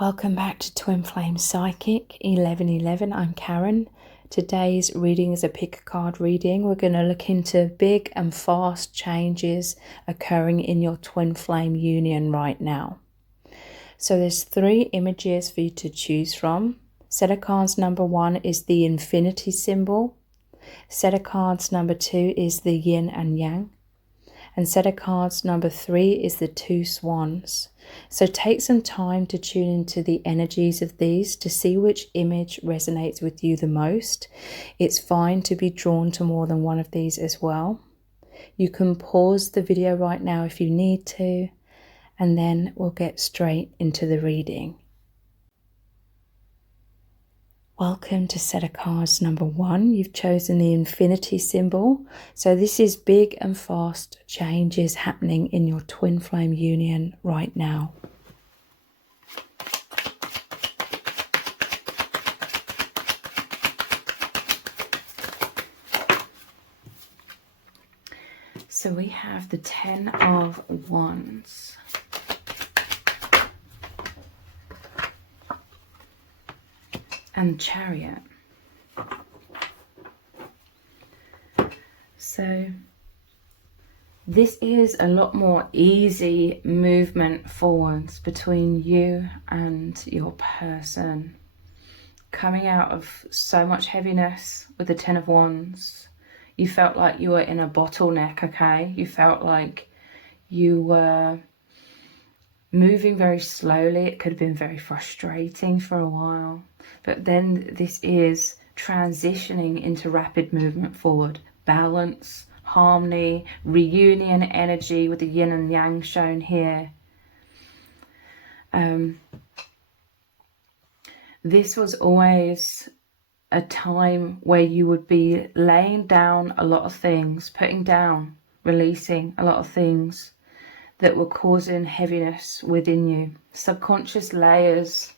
Welcome back to Twin Flame Psychic 1111. I'm Karen. Today's reading is a pick a card reading. We're going to look into big and fast changes occurring in your twin flame union right now. So there's 3 images for you to choose from. Set of cards number 1 is the infinity symbol. Set of cards number 2 is the yin and yang. And set of cards number 3 is the 2 swans. So take some time to tune into the energies of these to see which image resonates with you the most. It's fine to be drawn to more than one of these as well. You can pause the video right now if you need to, and then we'll get straight into the reading. Welcome to set of cards number 1. You've chosen the infinity symbol. So this is big and fast changes happening in your twin flame union right now. So we have the 10 of Wands. And Chariot. So this is a lot more easy movement forwards between you and your person. Coming out of so much heaviness with the 10 of Wands. You felt like you were in a bottleneck, okay? You felt like you were moving very slowly. It could have been very frustrating for a while. But then this is transitioning into rapid movement forward. Balance, harmony, reunion energy with the yin and yang shown here. This was always a time where you would be laying down a lot of things, putting down, releasing a lot of things that were causing heaviness within you. Subconscious layers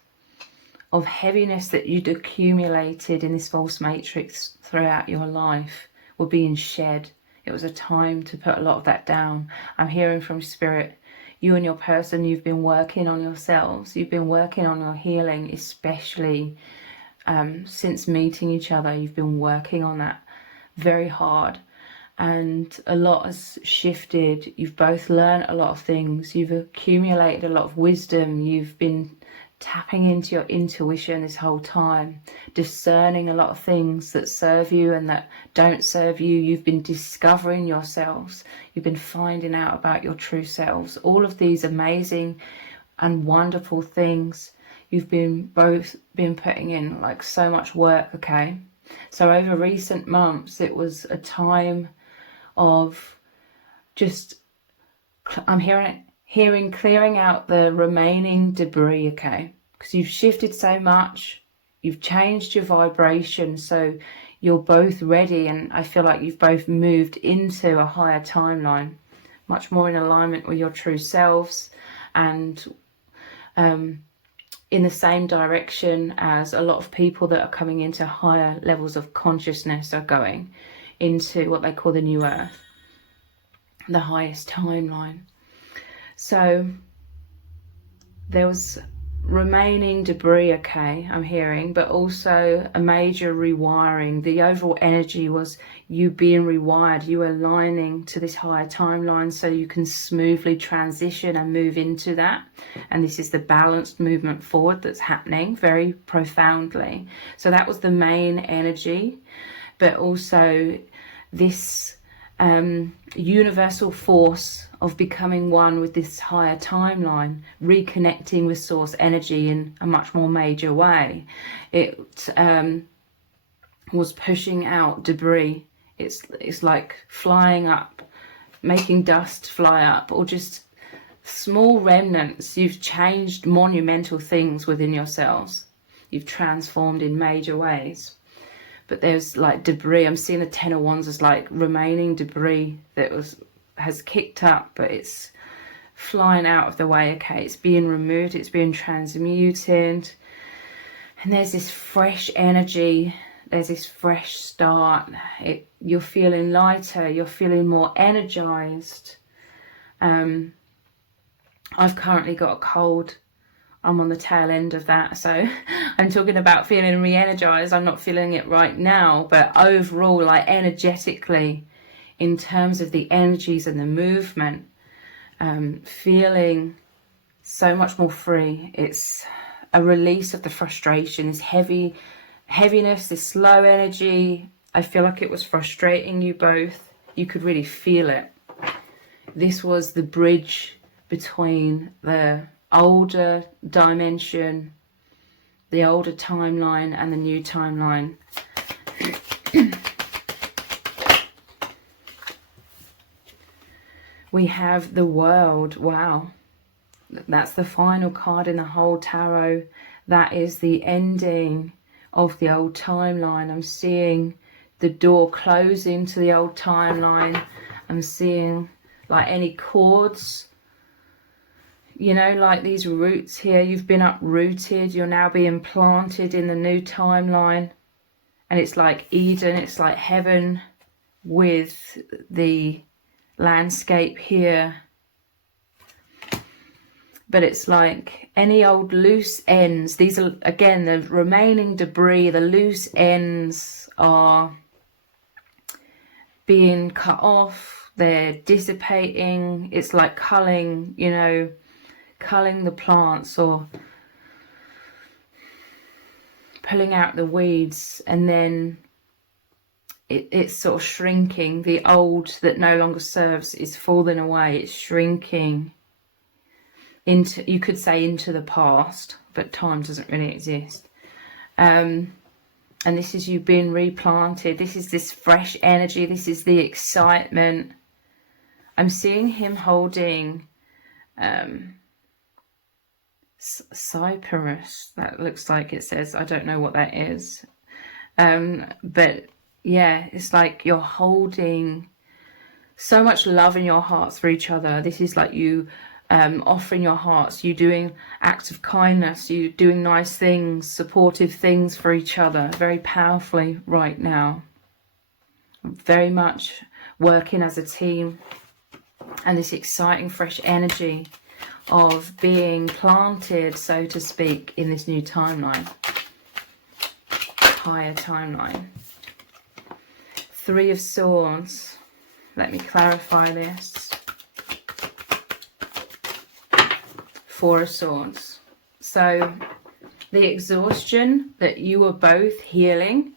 of heaviness that you'd accumulated in this false matrix throughout your life were being shed. It was a time to put a lot of that down. I'm hearing from Spirit, you and your person, you've been working on yourselves. You've been working on your healing, especially since meeting each other. You've been working on that very hard. And a lot has shifted. You've both learned a lot of things. You've accumulated a lot of wisdom. You've been tapping into your intuition this whole time, discerning a lot of things that serve you and that don't serve you. You've been discovering yourselves. You've been finding out about your true selves. All of these amazing and wonderful things. You've both been putting in like so much work, okay? So over recent months, it was a time of just, I'm hearing clearing out the remaining debris, okay? Because you've shifted so much, you've changed your vibration, so you're both ready, and I feel like you've both moved into a higher timeline, much more in alignment with your true selves, and in the same direction as a lot of people that are coming into higher levels of consciousness are going into what they call the new earth, the highest timeline. So there was remaining debris, okay, I'm hearing, but also a major rewiring. The overall energy was you being rewired, you aligning to this higher timeline so you can smoothly transition and move into that. And this is the balanced movement forward that's happening very profoundly. So that was the main energy, but also this universal force of becoming one with this higher timeline, reconnecting with source energy in a much more major way. It was pushing out debris. It's like flying up, making dust fly up, or just small remnants. You've changed monumental things within yourselves. You've transformed in major ways. But there's like debris. I'm seeing the 10 of Wands as like remaining debris that has kicked up, but it's flying out of the way, okay? It's being removed, it's being transmuted. And there's this fresh energy, there's this fresh start. You're feeling lighter, you're feeling more energized. I've currently got a cold I'm on the tail end of that. So I'm talking about feeling re-energized. I'm not feeling it right now, but overall, like energetically, in terms of the energies and the movement, feeling so much more free. It's a release of the frustration, this heaviness, this low energy. I feel like it was frustrating you both. You could really feel it. This was the bridge between the older dimension, the older timeline, and the new timeline. We have the World. Wow. That's the final card in the whole tarot. That is the ending of the old timeline. I'm seeing the door closing to the old timeline. I'm seeing like any cords, you know, like these roots here. You've been uprooted. You're now being planted in the new timeline. And it's like Eden. It's like heaven with the landscape here. But it's like any old loose ends. These are, again, the remaining debris. The loose ends are being cut off. They're dissipating. It's like culling, you know, culling the plants or pulling out the weeds. And then it's sort of shrinking. The old that no longer serves is falling away. It's shrinking into, you could say, into the past, but time doesn't really exist. And this is you being replanted. This is this fresh energy. This is the excitement. I'm seeing him holding Cyprus. That looks like it says. I don't know what that is. But yeah, it's like you're holding so much love in your hearts for each other. This is like you offering your hearts, you doing acts of kindness, you doing nice things, supportive things for each other, very powerfully right now. Very much working as a team, and this exciting fresh energy of being planted, so to speak, in this new timeline, higher timeline. Three of Swords. Let me clarify this. Four of Swords. So the exhaustion that you were both healing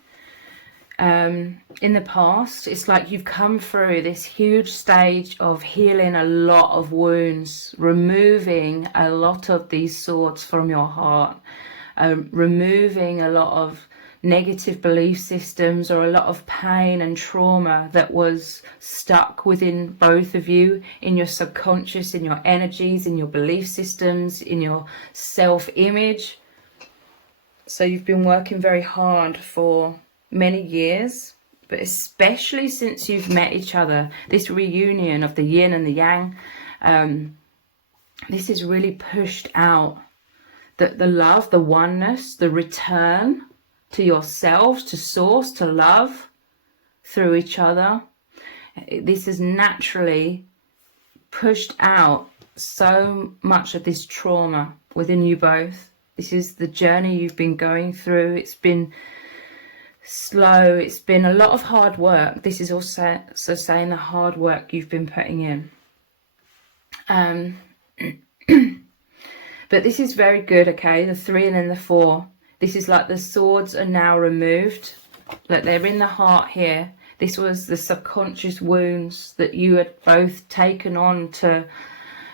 in the past, it's like you've come through this huge stage of healing a lot of wounds, removing a lot of these swords from your heart, removing a lot of negative belief systems or a lot of pain and trauma that was stuck within both of you, in your subconscious, in your energies, in your belief systems, in your self-image. So you've been working very hard for many years, but especially since you've met each other, this reunion of the yin and the yang, this has really pushed out the love, the oneness, the return to yourselves, to source, to love through each other. This has naturally pushed out so much of this trauma within you both. This is the journey you've been going through. It's been slow. It's been a lot of hard work. This is also saying the hard work you've been putting in. But this is very good, okay? The 3 and then the 4. This is like the swords are now removed. Like they're in the heart here. This was the subconscious wounds that you had both taken on to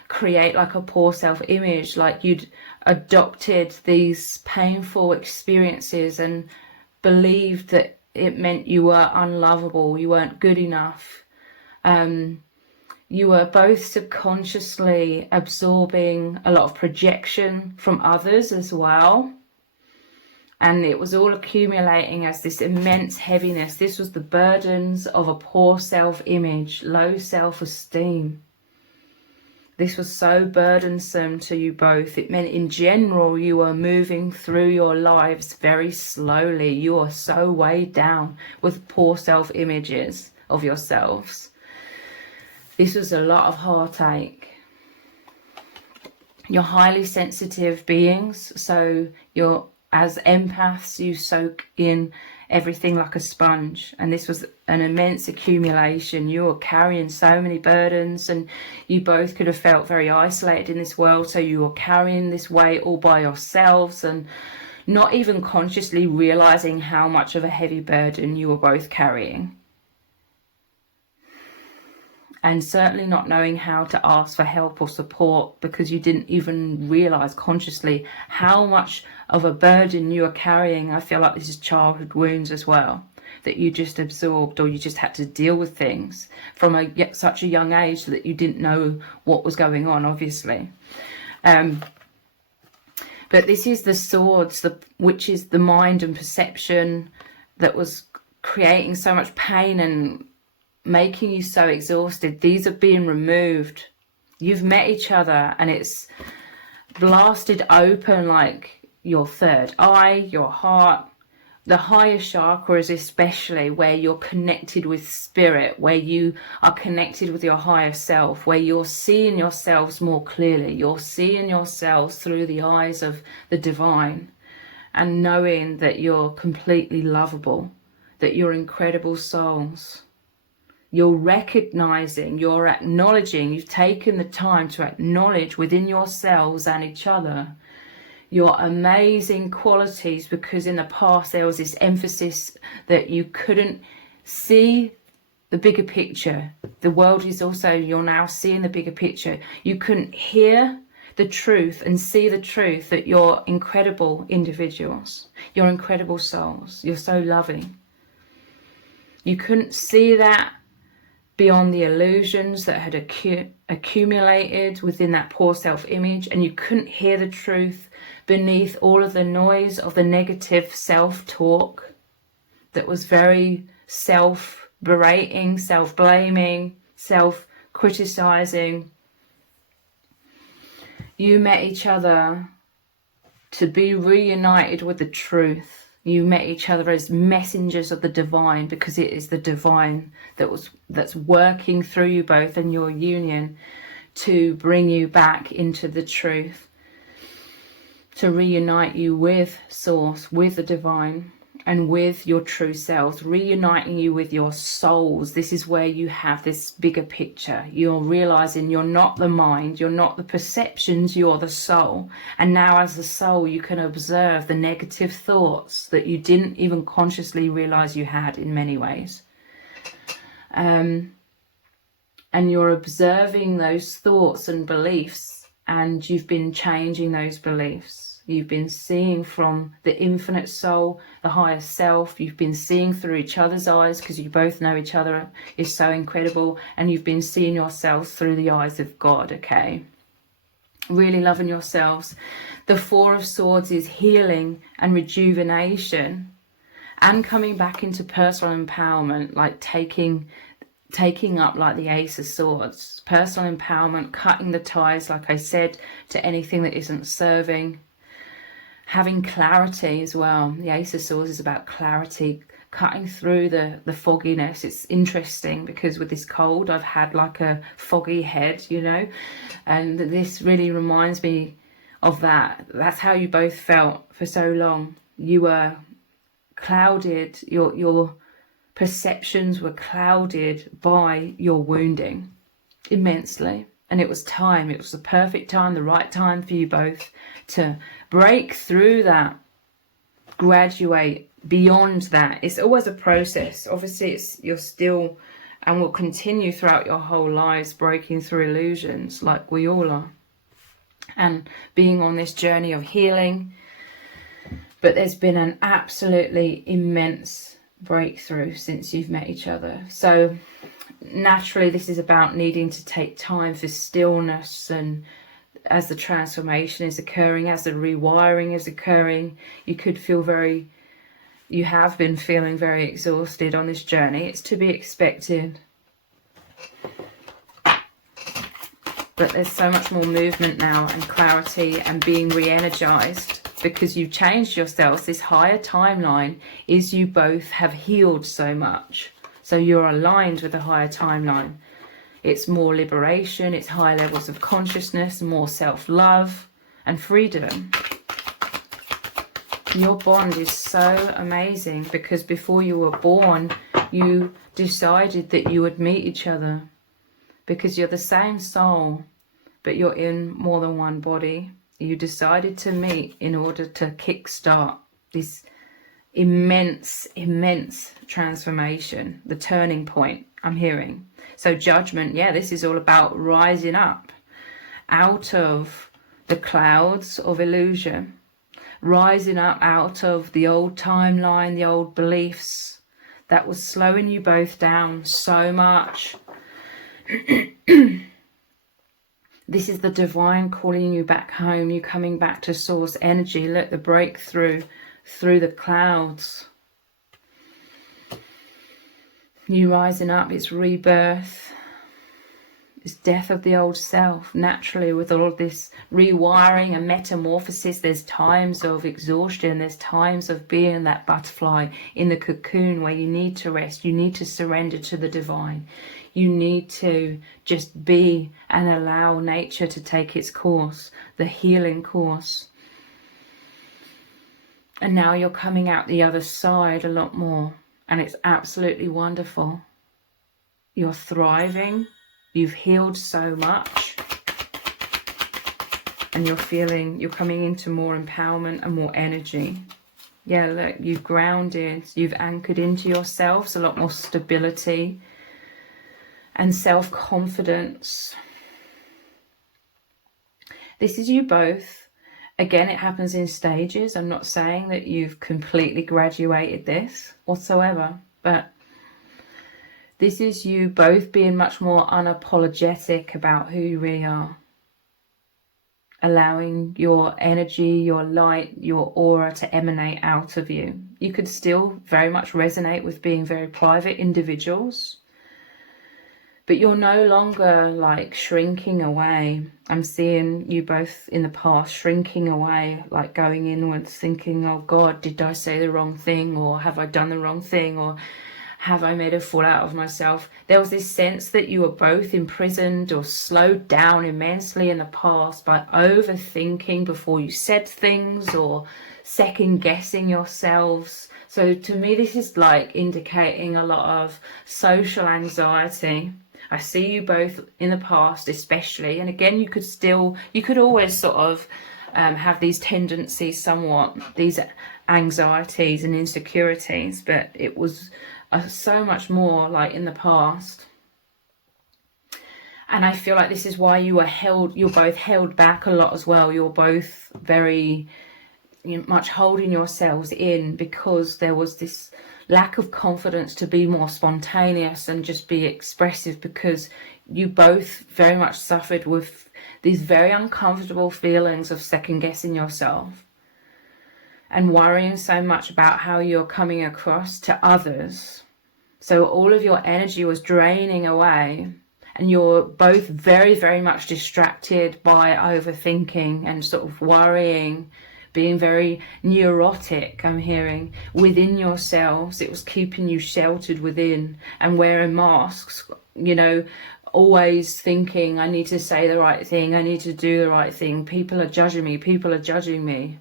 create like a poor self-image. Like you'd adopted these painful experiences and believed that it meant you were unlovable, you weren't good enough. You were both subconsciously absorbing a lot of projection from others as well. And it was all accumulating as this immense heaviness. This was the burdens of a poor self-image, low self-esteem. This was so burdensome to you both. It meant in general you were moving through your lives very slowly. You are so weighed down with poor self-images of yourselves. This was a lot of heartache. You're highly sensitive beings, so you're, as empaths, you soak in everything like a sponge, and this was an immense accumulation. You were carrying so many burdens, and you both could have felt very isolated in this world, so you were carrying this weight all by yourselves and not even consciously realizing how much of a heavy burden you were both carrying, and certainly not knowing how to ask for help or support, because you didn't even realize consciously how much of a burden you are carrying. I feel like this is childhood wounds as well, that you just absorbed, or you just had to deal with things from such a young age that you didn't know what was going on, obviously. But this is the swords, which is the mind and perception that was creating so much pain and making you so exhausted. These are being removed. You've met each other, and it's blasted open, like your third eye, your heart, the higher chakras, especially where you're connected with spirit, where you are connected with your higher self, where you're seeing yourselves more clearly. You're seeing yourselves through the eyes of the divine, and knowing that you're completely lovable, that you're incredible souls. You're recognizing, you're acknowledging, you've taken the time to acknowledge within yourselves and each other your amazing qualities, because in the past there was this emphasis that you couldn't see the bigger picture. The world is also, you're now seeing the bigger picture. You couldn't hear the truth and see the truth that you're incredible individuals. You're incredible souls. You're so loving. You couldn't see that beyond the illusions that had accumulated within that poor self-image, and you couldn't hear the truth beneath all of the noise of the negative self-talk that was very self-berating, self-blaming, self-criticizing. You met each other to be reunited with the truth. You met each other as messengers of the divine, because it is the divine that's working through you both and your union to bring you back into the truth, to reunite you with source, with the divine, and with your true selves, reuniting you with your souls. This is where you have this bigger picture. You're realizing you're not the mind, you're not the perceptions, you're the soul. And now as the soul, you can observe the negative thoughts that you didn't even consciously realize you had in many ways. And you're observing those thoughts and beliefs, and you've been changing those beliefs. You've been seeing from the infinite soul, the higher self. You've been seeing through each other's eyes, because you both know each other is so incredible. And you've been seeing yourselves through the eyes of God, okay? Really loving yourselves. The Four of Swords is healing and rejuvenation and coming back into personal empowerment, like taking up, like the Ace of Swords. Personal empowerment, cutting the ties, like I said, to anything that isn't serving. Having clarity as well. The Ace of Swords is about clarity, cutting through the fogginess. It's interesting because with this cold, I've had like a foggy head, you know, and this really reminds me of that. That's how you both felt for so long. You were clouded, your perceptions were clouded by your wounding immensely. And it was time, it was the perfect time, the right time for you both to break through that, graduate beyond that. It's always a process. Obviously, you're still and will continue throughout your whole lives breaking through illusions like we all are. And being on this journey of healing. But there's been an absolutely immense breakthrough since you've met each other. So naturally, this is about needing to take time for stillness, and as the transformation is occurring, as the rewiring is occurring, you have been feeling very exhausted on this journey. It's to be expected. But there's so much more movement now, and clarity, and being re-energized, because you've changed yourselves. This higher timeline is you both have healed so much. So you're aligned with the higher timeline. It's more liberation, it's higher levels of consciousness, more self-love and freedom. Your bond is so amazing because before you were born, you decided that you would meet each other because you're the same soul, but you're in more than one body. You decided to meet in order to kickstart this immense transformation, the turning point I'm hearing. So judgment, yeah, this is all about rising up out of the clouds of illusion, rising up out of the old timeline, the old beliefs that was slowing you both down so much. This is the divine calling you back home, you coming back to source energy. Look, the breakthrough through the clouds. You rising up, it's rebirth. It's death of the old self. Naturally, with all of this rewiring and metamorphosis, there's times of exhaustion. There's times of being that butterfly in the cocoon where you need to rest. You need to surrender to the divine. You need to just be and allow nature to take its course, the healing course. And now you're coming out the other side a lot more. And it's absolutely wonderful. You're thriving. You've healed so much. And you're coming into more empowerment and more energy. Yeah, look, you've grounded. You've anchored into yourselves, a lot more stability and self-confidence. This is you both. Again, it happens in stages. I'm not saying that you've completely graduated this whatsoever, but this is you both being much more unapologetic about who you really are. Allowing your energy, your light, your aura to emanate out of you. You could still very much resonate with being very private individuals, but you're no longer like shrinking away. I'm seeing you both in the past shrinking away, like going inwards, thinking, oh God, did I say the wrong thing? Or have I done the wrong thing? Or have I made a fool out of myself? There was this sense that you were both imprisoned or slowed down immensely in the past by overthinking before you said things or second guessing yourselves. So to me, this is like indicating a lot of social anxiety. I see you both in the past especially, and again you could always sort of have these tendencies somewhat, these anxieties and insecurities, but it was so much more like in the past. And I feel like this is why you're both held back a lot as well. You're both very much holding yourselves in because there was this lack of confidence to be more spontaneous and just be expressive, because you both very much suffered with these very uncomfortable feelings of second guessing yourself and worrying so much about how you're coming across to others. So all of your energy was draining away, and you're both very, very much distracted by overthinking and sort of worrying, being very neurotic, I'm hearing, within yourselves. It was keeping you sheltered within and wearing masks, always thinking, I need to say the right thing, I need to do the right thing, people are judging me.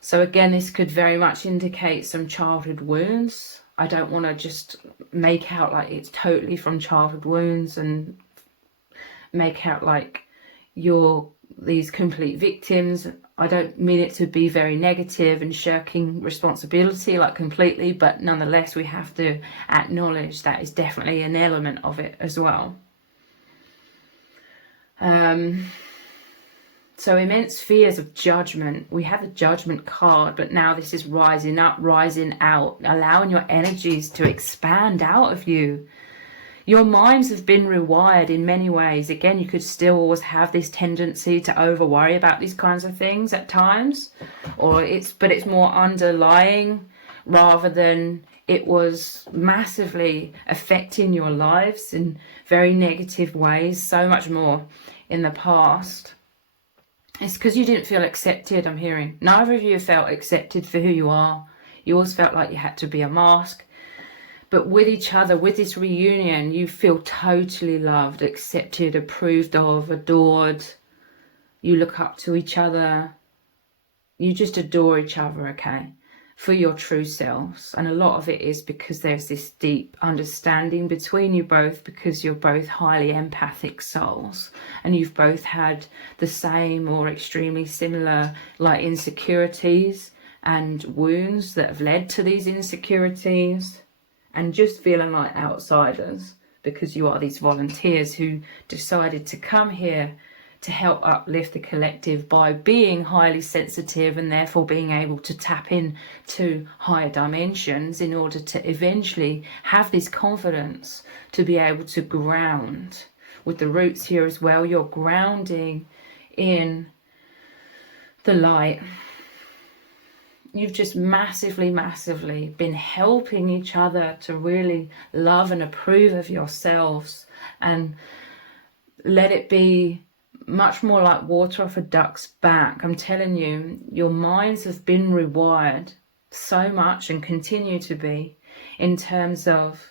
So again, this could very much indicate some childhood wounds. I don't want to just make out like it's totally from childhood wounds and make out like you're these complete victims. I don't mean it to be very negative and shirking responsibility like completely, but nonetheless we have to acknowledge that is definitely an element of it as well. So immense fears of judgment. We have a judgment card, but now this is rising up, rising out, allowing your energies to expand out of you. Your minds have been rewired in many ways. Again, you could still always have this tendency to over worry about these kinds of things at times, but it's more underlying rather than it was massively affecting your lives in very negative ways, so much more in the past. It's because you didn't feel accepted, I'm hearing. Neither of you felt accepted for who you are. You always felt like you had to be a mask. But with each other, with this reunion, you feel totally loved, accepted, approved of, adored. You look up to each other. You just adore each other, okay, for your true selves. And a lot of it is because there's this deep understanding between you both, because you're both highly empathic souls and you've both had the same or extremely similar like insecurities and wounds that have led to these insecurities, and just feeling like outsiders because you are these volunteers who decided to come here to help uplift the collective by being highly sensitive and therefore being able to tap in to higher dimensions in order to eventually have this confidence to be able to ground. With the roots here as well, you're grounding in the light. You've just massively been helping each other to really love and approve of yourselves, and let it be much more like water off a duck's back. I'm telling you, your minds have been rewired so much and continue to be, in terms of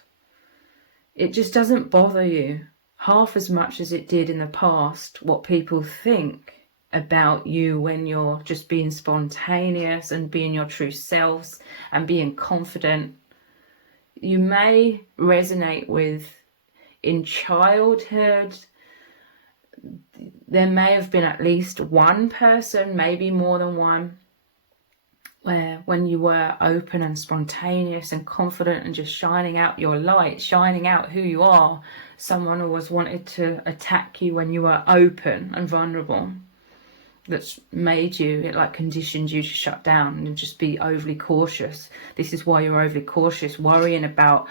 it just doesn't bother you half as much as it did in the past what people think about you when you're just being spontaneous and being your true selves and being confident. You may resonate with in childhood. There may have been at least one person, maybe more than one, where when you were open and spontaneous and confident and just shining out your light, shining out who you are, someone always wanted to attack you when you were open and vulnerable. That's made you, it like conditioned you to shut down and just be overly cautious. This is why you're overly cautious, worrying about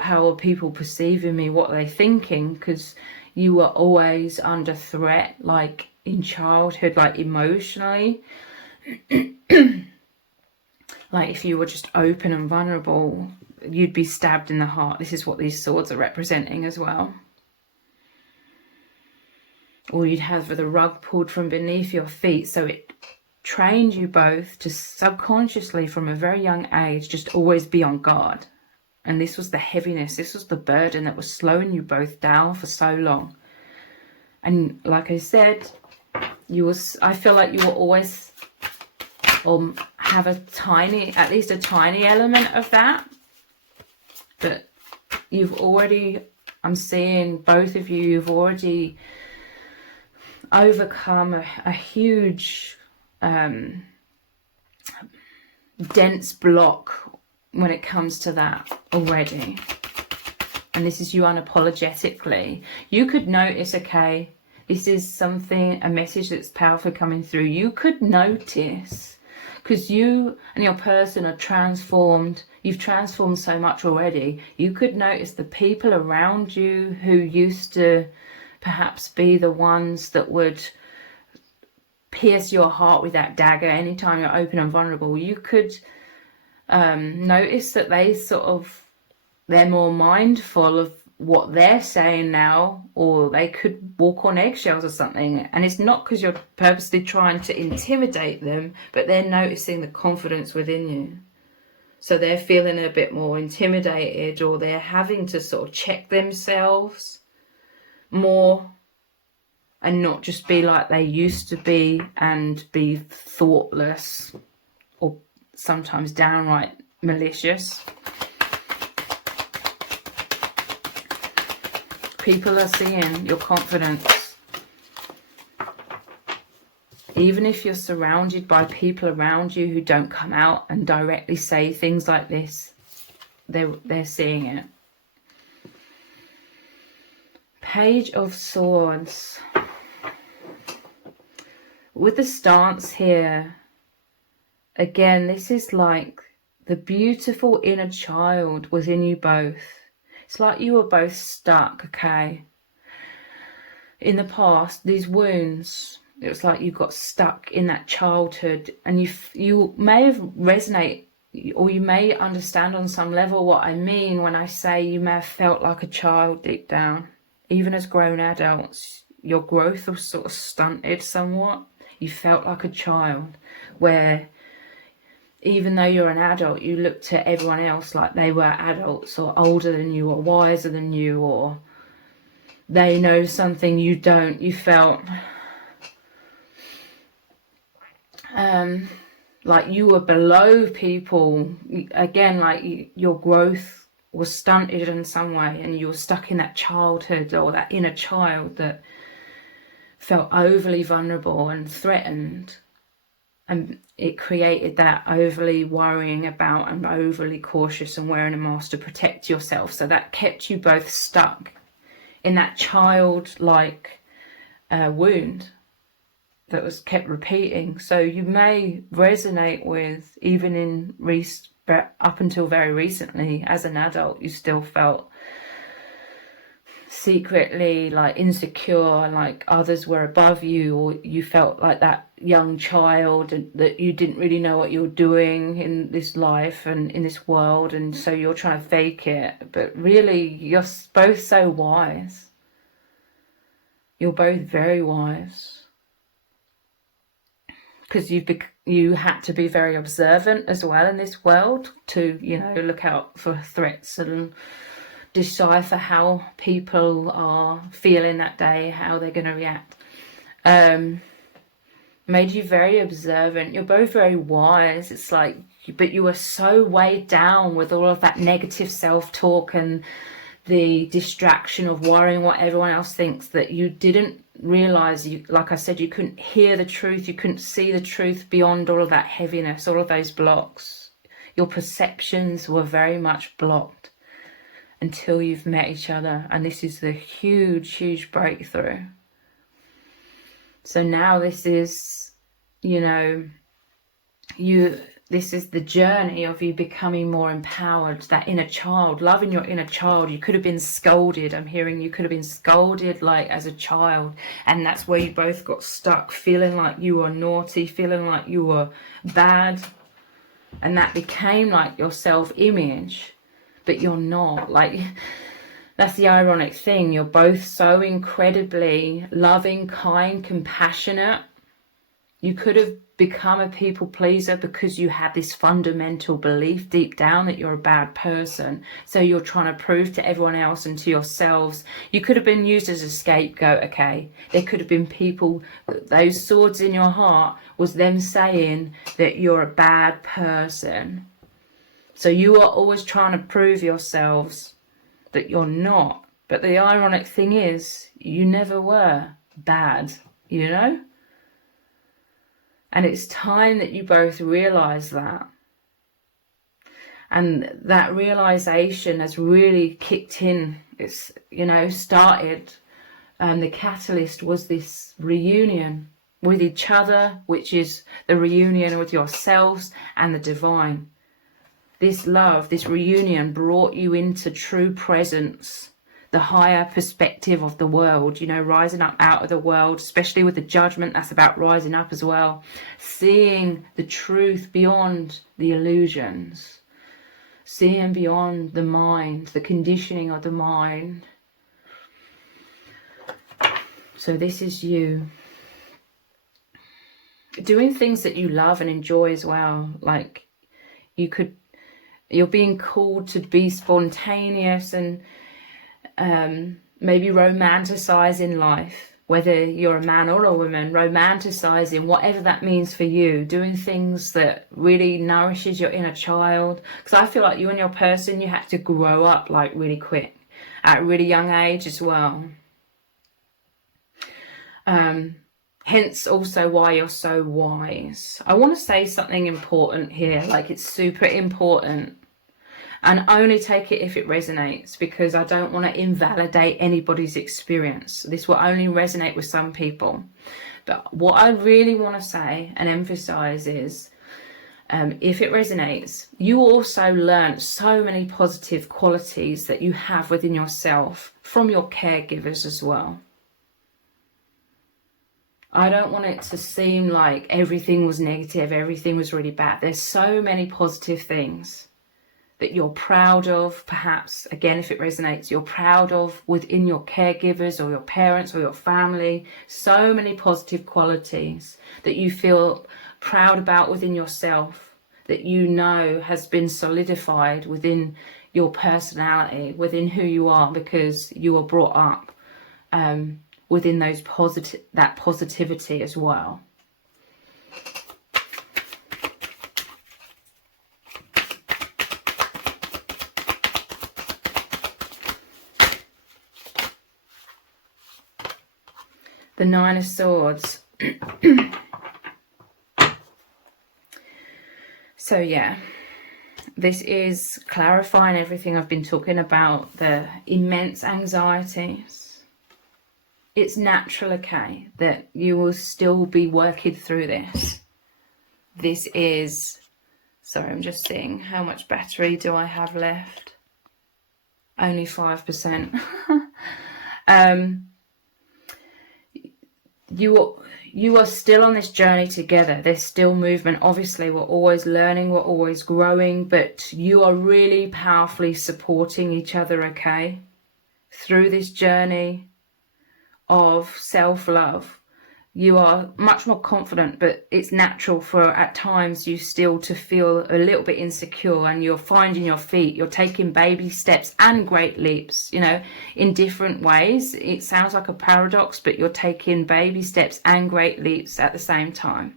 how are people perceiving me, what are they thinking, because you were always under threat, like in childhood, like emotionally. Like if you were just open and vulnerable, you'd be stabbed in the heart. This is what these swords are representing as well. Or you'd have the rug pulled from beneath your feet. So it trained you both to subconsciously from a very young age just always be on guard. And this was the heaviness, this was the burden that was slowing you both down for so long. And like I said, I feel like you will always have at least a tiny element of that. But I'm seeing both of you, you've already overcome a huge dense block when it comes to that already. And this is you unapologetically. You could notice, okay, this is a message that's powerful coming through. You could notice, because you and your person are transformed. You've transformed so much already. You could notice the people around you who used to perhaps be the ones that would pierce your heart with that dagger anytime you're open and vulnerable. You could notice that they're more mindful of what they're saying now, or they could walk on eggshells or something. And it's not because you're purposely trying to intimidate them, but they're noticing the confidence within you. So they're feeling a bit more intimidated, or they're having to sort of check themselves more and not just be like they used to be and be thoughtless or sometimes downright malicious. People are seeing your confidence. Even if you're surrounded by people around you who don't come out and directly say things like this, they're seeing it. Page of Swords. With the stance here, again, this is like the beautiful inner child within you both. It's like you were both stuck, okay? In the past, these wounds, it was like you got stuck in that childhood, and you may have resonate, or you may understand on some level what I mean when I say you may have felt like a child deep down. Even as grown adults, your growth was sort of stunted somewhat. You felt like a child, where even though you're an adult, you looked at everyone else like they were adults or older than you or wiser than you, or they know something you don't. You felt like you were below people. Again, like your growth was stunted in some way, and you were stuck in that childhood or that inner child that felt overly vulnerable and threatened. And it created that overly worrying about and overly cautious and wearing a mask to protect yourself. So that kept you both stuck in that childlike wound that was kept repeating. So you may resonate with, even in up until very recently, as an adult, you still felt secretly like insecure, like others were above you, or you felt like that young child and that you didn't really know what you're doing in this life and in this world, and so you're trying to fake it. But really, you're both so wise. You're both very wise, because you had to be very observant as well in this world to, you know, look out for threats and decipher how people are feeling that day, how they're going to react. Made you very observant. You're both very wise. It's like, but you were so weighed down with all of that negative self-talk and the distraction of worrying what everyone else thinks that you didn't realize, you, like I said, you couldn't hear the truth, you couldn't see the truth beyond all of that heaviness, all of those blocks. Your perceptions were very much blocked until you've met each other, and this is the huge breakthrough. So now this is, you know, this is the journey of you becoming more empowered, that inner child, loving your inner child. You could have been scolded. I'm hearing you could have been scolded like as a child, and that's where you both got stuck, feeling like you were naughty, feeling like you were bad, and that became like your self-image. But you're not. Like, that's the ironic thing. You're both so incredibly loving, kind, compassionate. You could have become a people pleaser because you had this fundamental belief deep down that you're a bad person. So you're trying to prove to everyone else and to yourselves. You could have been used as a scapegoat, okay? There could have been people, those swords in your heart was them saying that you're a bad person. So you are always trying to prove yourselves that you're not. But the ironic thing is, you never were bad, you know? And it's time that you both realise that. And that realisation has really kicked in. It's, you know, started. And the catalyst was this reunion with each other, which is the reunion with yourselves and the divine. This love, this reunion brought you into true presence, the higher perspective of the world, you know, rising up out of the world, especially with the judgment, that's about rising up as well. Seeing the truth beyond the illusions, seeing beyond the mind, the conditioning of the mind. So this is you doing things that you love and enjoy as well. Like you're being called to be spontaneous and maybe romanticizing life, whether you're a man or a woman, romanticizing whatever that means for you, doing things that really nourishes your inner child. Because I feel like you and your person, you have to grow up like really quick at a really young age as well. Hence also why you're so wise. I want to say something important here, like it's super important. And only take it if it resonates, because I don't want to invalidate anybody's experience. This will only resonate with some people. But what I really want to say and emphasize is, if it resonates, you also learn so many positive qualities that you have within yourself from your caregivers as well. I don't want it to seem like everything was negative, everything was really bad. There's so many positive things that you're proud of, perhaps, again, if it resonates, you're proud of within your caregivers or your parents or your family. So many positive qualities that you feel proud about within yourself, that you know has been solidified within your personality, within who you are, because you were brought up within that positivity as well. The Nine of Swords. So yeah, this is clarifying everything I've been talking about, the immense anxieties. It's natural, okay, that you will still be working through this. This is, sorry, I'm just seeing how much battery do I have left. Only 5%. You are still on this journey together. There's still movement. Obviously, we're always learning, we're always growing, but you are really powerfully supporting each other, okay? Through this journey of self-love. You are much more confident, but it's natural for at times you still to feel a little bit insecure, and you're finding your feet. You're taking baby steps and great leaps, you know, in different ways. It sounds like a paradox, but you're taking baby steps and great leaps at the same time.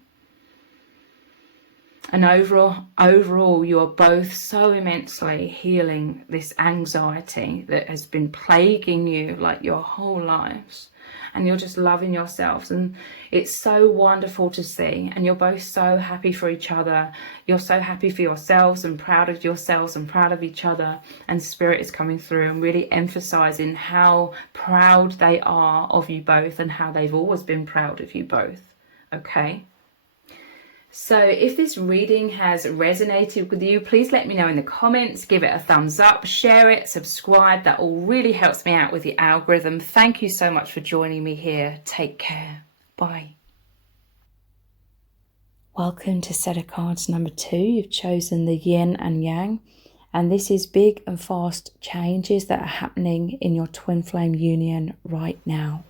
And overall, you are both so immensely healing this anxiety that has been plaguing you like your whole lives. And you're just loving yourselves, and it's so wonderful to see. And you're both so happy for each other. You're so happy for yourselves and proud of yourselves and proud of each other. And Spirit is coming through and really emphasizing how proud they are of you both, and how they've always been proud of you both. Okay. So if this reading has resonated with you, please let me know in the comments, give it a thumbs up, share it, subscribe. That all really helps me out with the algorithm. Thank you so much for joining me here. Take care. Bye. Welcome to set of cards number 2. You've chosen the yin and yang, and this is big and fast changes that are happening in your twin flame union right now.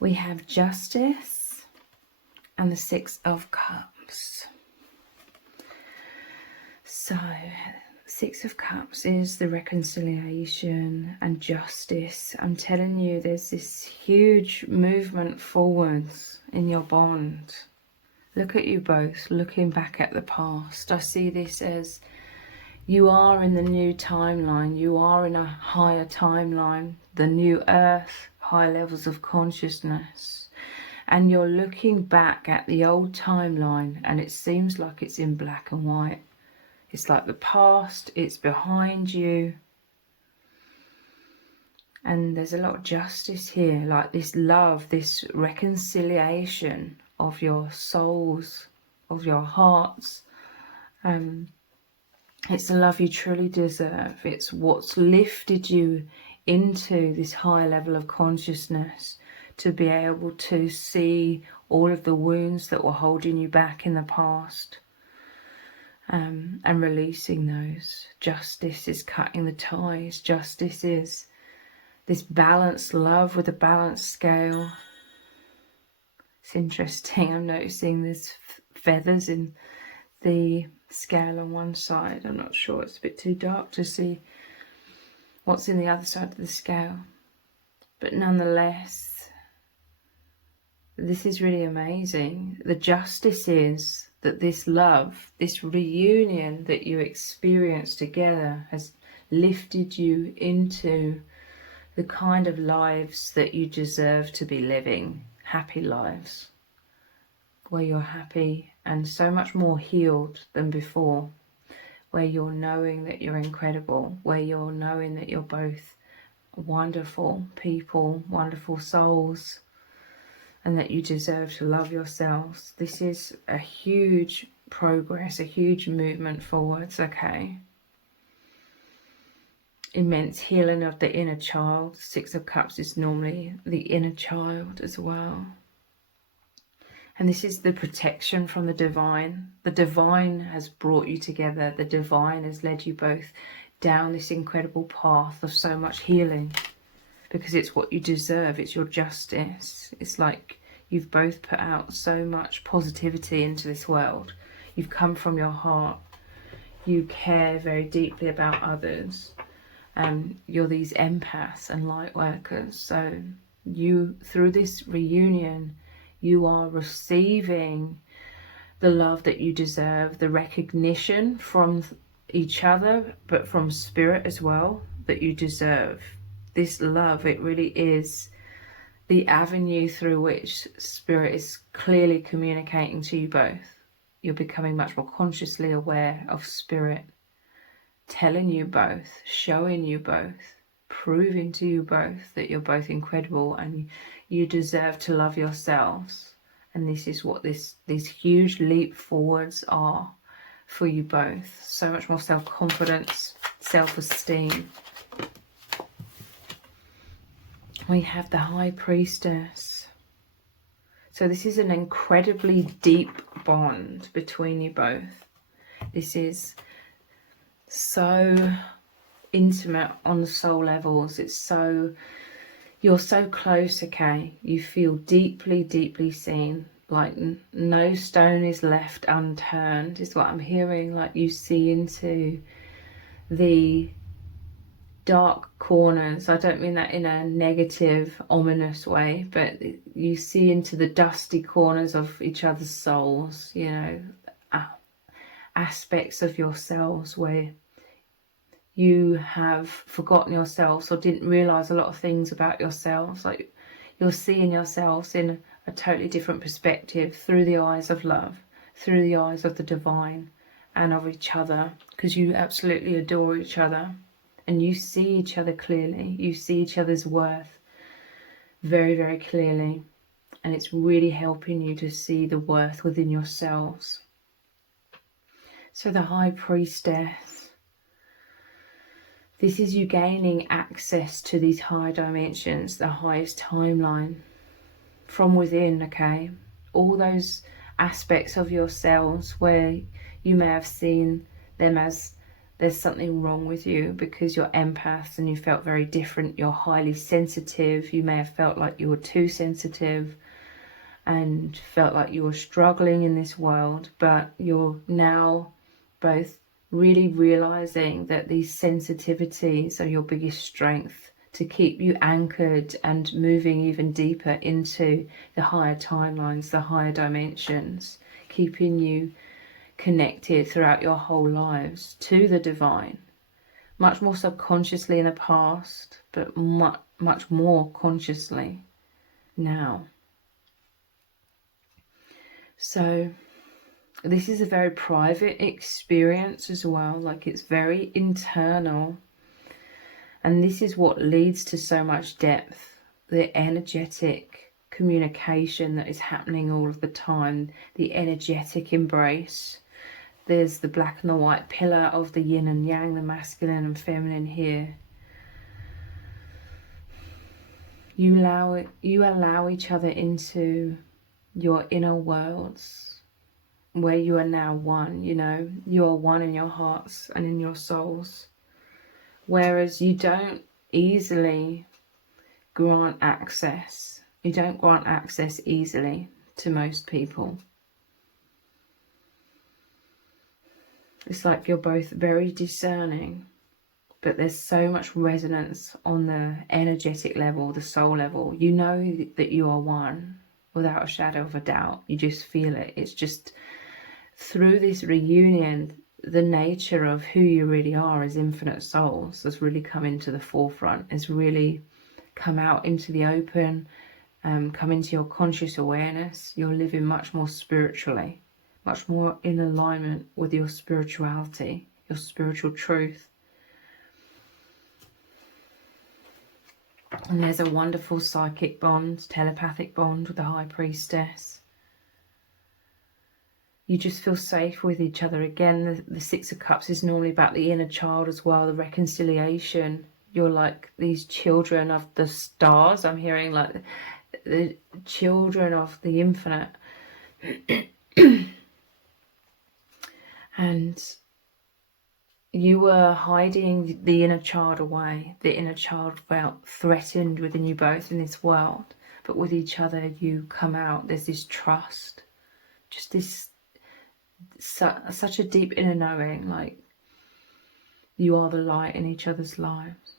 We have Justice and the Six of Cups. So, Six of Cups is the reconciliation and justice. I'm telling you, there's this huge movement forwards in your bond. Look at you both looking back at the past. I see this as you are in the new timeline. You are in a higher timeline, the new earth, high levels of consciousness. And you're looking back at the old timeline, and it seems like it's in black and white. It's like the past, it's behind you. And there's a lot of justice here, like this love, this reconciliation of your souls, of your hearts. It's the love you truly deserve. It's what's lifted you into this higher level of consciousness, to be able to see all of the wounds that were holding you back in the past, and releasing those. Justice is cutting the ties. Justice is this balanced love with a balanced scale. It's interesting, I'm noticing there's feathers in the scale on one side. I'm not sure, it's a bit too dark to see what's in the other side of the scale, but nonetheless, this is really amazing. The justice is that this love, this reunion that you experience together, has lifted you into the kind of lives that you deserve to be living. Happy lives, where you're happy and so much more healed than before, where you're knowing that you're incredible, where you're knowing that you're both wonderful people, wonderful souls, and that you deserve to love yourselves. This is a huge progress, a huge movement forwards, okay? Immense healing of the inner child. Six of Cups is normally the inner child as well. And this is the protection from the divine. The divine has brought you together. The divine has led you both down this incredible path of so much healing, because it's what you deserve. It's your justice. It's like you've both put out so much positivity into this world. You've come from your heart. You care very deeply about others. You're these empaths and light workers. So you, through this reunion, you are receiving the love that you deserve, the recognition from each other, but from spirit as well, that you deserve. This love, it really is the avenue through which spirit is clearly communicating to you both. You're becoming much more consciously aware of spirit telling you both, showing you both, proving to you both that you're both incredible and you deserve to love yourselves. And this is what these huge leap forwards are for you both. So much more self-confidence, self-esteem. We have the High Priestess. So this is an incredibly deep bond between you both. This is so intimate on the soul levels. It's so, you're so close, okay? You feel deeply, deeply seen. Like no stone is left unturned, is what I'm hearing. Like you see into the dark corners. I don't mean that in a negative, ominous way, but you see into the dusty corners of each other's souls, you know, aspects of yourselves where you have forgotten yourselves or didn't realize a lot of things about yourselves. Like you're seeing yourselves in a totally different perspective through the eyes of love, through the eyes of the divine and of each other, because you absolutely adore each other and you see each other clearly. You see each other's worth very, very clearly, and it's really helping you to see the worth within yourselves. So the High Priestess, this is you gaining access to these higher dimensions, the highest timeline from within, okay? All those aspects of yourselves where you may have seen them as there's something wrong with you because you're empaths and you felt very different. You're highly sensitive. You may have felt like you were too sensitive and felt like you were struggling in this world, but you're now both really realizing that these sensitivities are your biggest strength to keep you anchored and moving even deeper into the higher timelines, the higher dimensions, keeping you connected throughout your whole lives to the divine, much more subconsciously in the past, but much more consciously now. So this is a very private experience as well, like it's very internal, and this is what leads to so much depth, the energetic communication that is happening all of the time, the energetic embrace. There's the black and the white pillar of the yin and yang, the masculine and feminine here. You allow each other into your inner worlds where you are now one, you know. You are one in your hearts and in your souls. Whereas you don't easily grant access. You don't grant access easily to most people. It's like you're both very discerning, but there's so much resonance on the energetic level, the soul level. You know that you are one without a shadow of a doubt. You just feel it. It's just through this reunion, the nature of who you really are as infinite souls has really come into the forefront, has really come out into the open, come into your conscious awareness. You're living much more spiritually, much more in alignment with your spirituality, your spiritual truth. And there's a wonderful psychic bond, telepathic bond with the High Priestess. You just feel safe with each other. Again, the Six of Cups is normally about the inner child as well, the reconciliation. You're like these children of the stars. I'm hearing like the children of the infinite. And You were hiding the inner child away. The inner child felt threatened within you both in this world, but with each other you come out. There's this trust, just this such a deep inner knowing, like you are the light in each other's lives.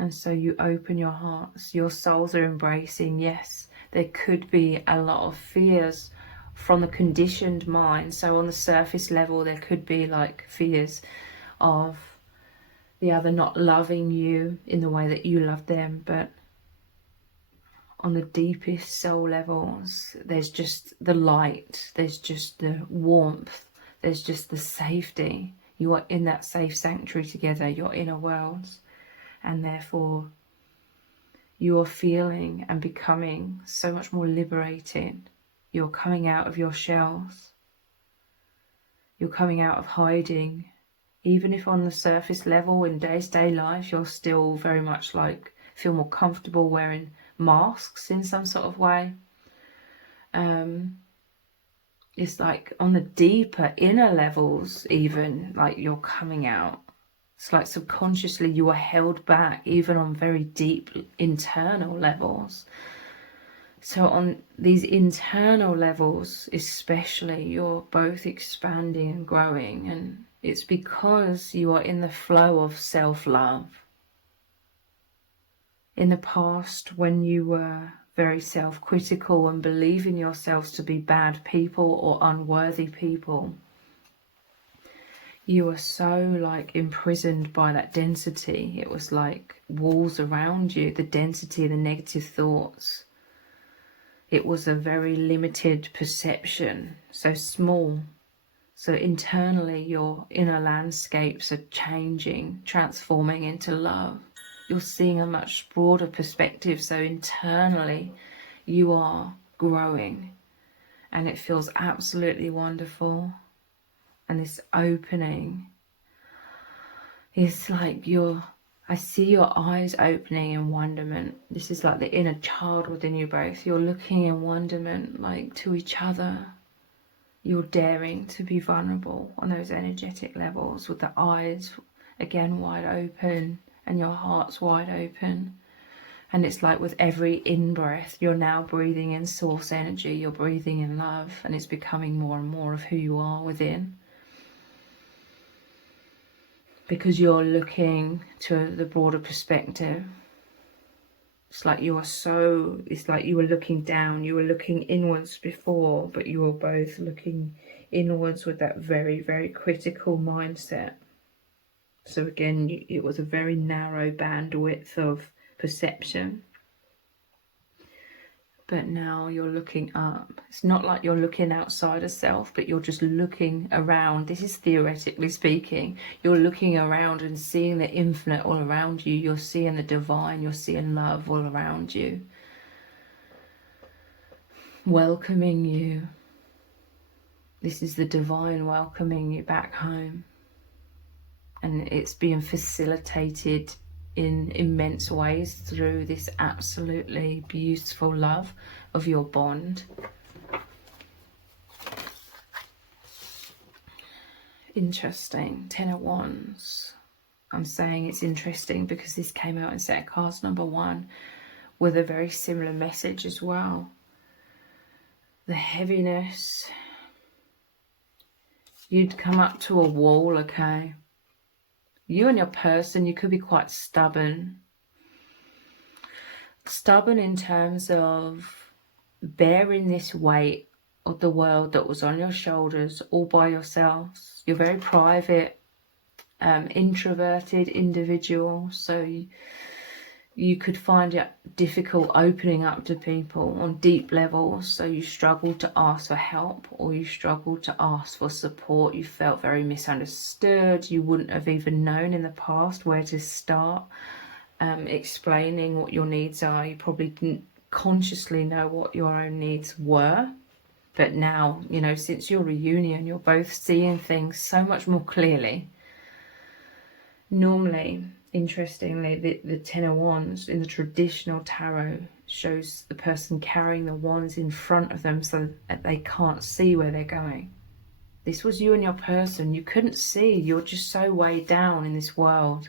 And so you open your hearts, your souls are embracing. Yes, there could be a lot of fears from the conditioned mind. So on the surface level, there could be like fears of the other not loving you in the way that you love them. But on the deepest soul levels, there's just the light, there's just the warmth, there's just the safety. You are in that safe sanctuary together, your inner worlds, and therefore you are feeling and becoming so much more liberated. You're coming out of your shells. You're coming out of hiding. Even if on the surface level in day-to-day life you're still very much like feel more comfortable wearing masks in some sort of way. It's like on the deeper inner levels, even like you're coming out. It's like subconsciously you are held back even on very deep internal levels. So on these internal levels especially, you're both expanding and growing, and it's because you are in the flow of self-love. In the past, when you were very self-critical and believing yourselves to be bad people or unworthy people, you were so like imprisoned by that density. It was like walls around you, the density, the negative thoughts. It was a very limited perception, so small. So internally your inner landscapes are changing, transforming into love. You're seeing a much broader perspective, so internally you are growing, and it feels absolutely wonderful. And this opening is like I see your eyes opening in wonderment. This is like the inner child within you both. You're looking in wonderment, like to each other. You're daring to be vulnerable on those energetic levels with the eyes again wide open and your heart's wide open. And it's like with every in-breath, you're now breathing in source energy. You're breathing in love, and it's becoming more and more of who you are within. Because you're looking to the broader perspective. It's like it's like you were looking down, you were looking inwards before, but you were both looking inwards with that very, very critical mindset. So again, it was a very narrow bandwidth of perception. But now you're looking up. It's not like you're looking outside of self, but you're just looking around. This is theoretically speaking. You're looking around and seeing the infinite all around you. You're seeing the divine. You're seeing love all around you. Welcoming you. This is the divine welcoming you back home. And it's being facilitated in immense ways through this absolutely beautiful love of your bond. Interesting. 10 of Wands. I'm saying it's interesting because this came out in set of cards number 1 with a very similar message as well. The heaviness. You'd come up to a wall, okay? You and your person, you could be quite stubborn. Stubborn in terms of bearing this weight of the world that was on your shoulders all by yourselves. You're very private, introverted individual, so you could find it difficult opening up to people on deep levels. So you struggled to ask for help, or you struggled to ask for support. You felt very misunderstood. You wouldn't have even known in the past where to start explaining what your needs are. You probably didn't consciously know what your own needs were. But now, you know, since your reunion, you're both seeing things so much more clearly. Normally, interestingly, the 10 of Wands in the traditional tarot shows the person carrying the wands in front of them so that they can't see where they're going. This was you and your person. You couldn't see. You're just so weighed down in this world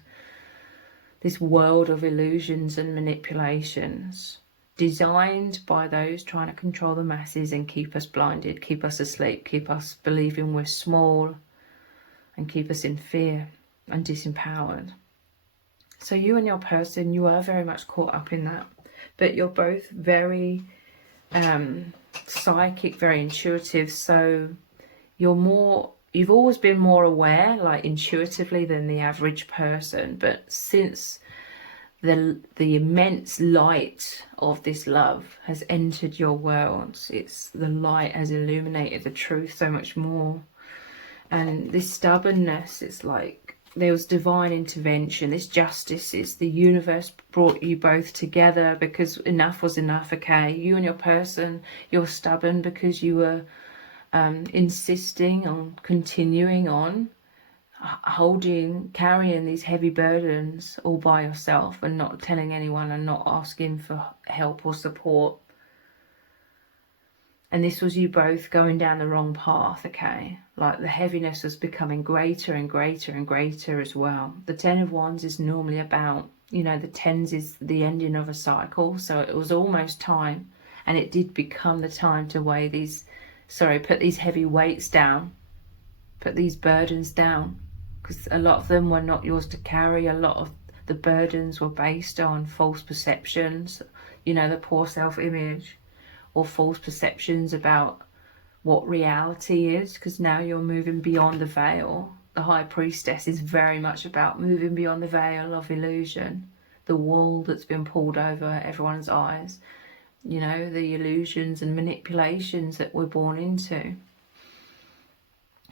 of illusions and manipulations, designed by those trying to control the masses and keep us blinded, keep us asleep, keep us believing we're small, and keep us in fear and disempowered. So you and your person, you are very much caught up in that, but you're both very psychic, very intuitive. So you've always been more aware, like intuitively, than the average person. But since the immense light of this love has entered your worlds, the light has illuminated the truth so much more. And this stubbornness, it's like there was divine intervention. This justice is the universe brought you both together because enough was enough. Okay, you and your person, you're stubborn because you were insisting on continuing on carrying these heavy burdens all by yourself and not telling anyone and not asking for help or support. And this was you both going down the wrong path, okay? Like the heaviness was becoming greater and greater and greater as well. The Ten of Wands is normally about, the tens is the ending of a cycle. So it was almost time, and it did become the time to put these heavy weights down, put these burdens down, because a lot of them were not yours to carry. A lot of the burdens were based on false perceptions, the poor self-image, or false perceptions about what reality is, because now you're moving beyond the veil. The High Priestess is very much about moving beyond the veil of illusion, the wool that's been pulled over everyone's eyes, the illusions and manipulations that we're born into.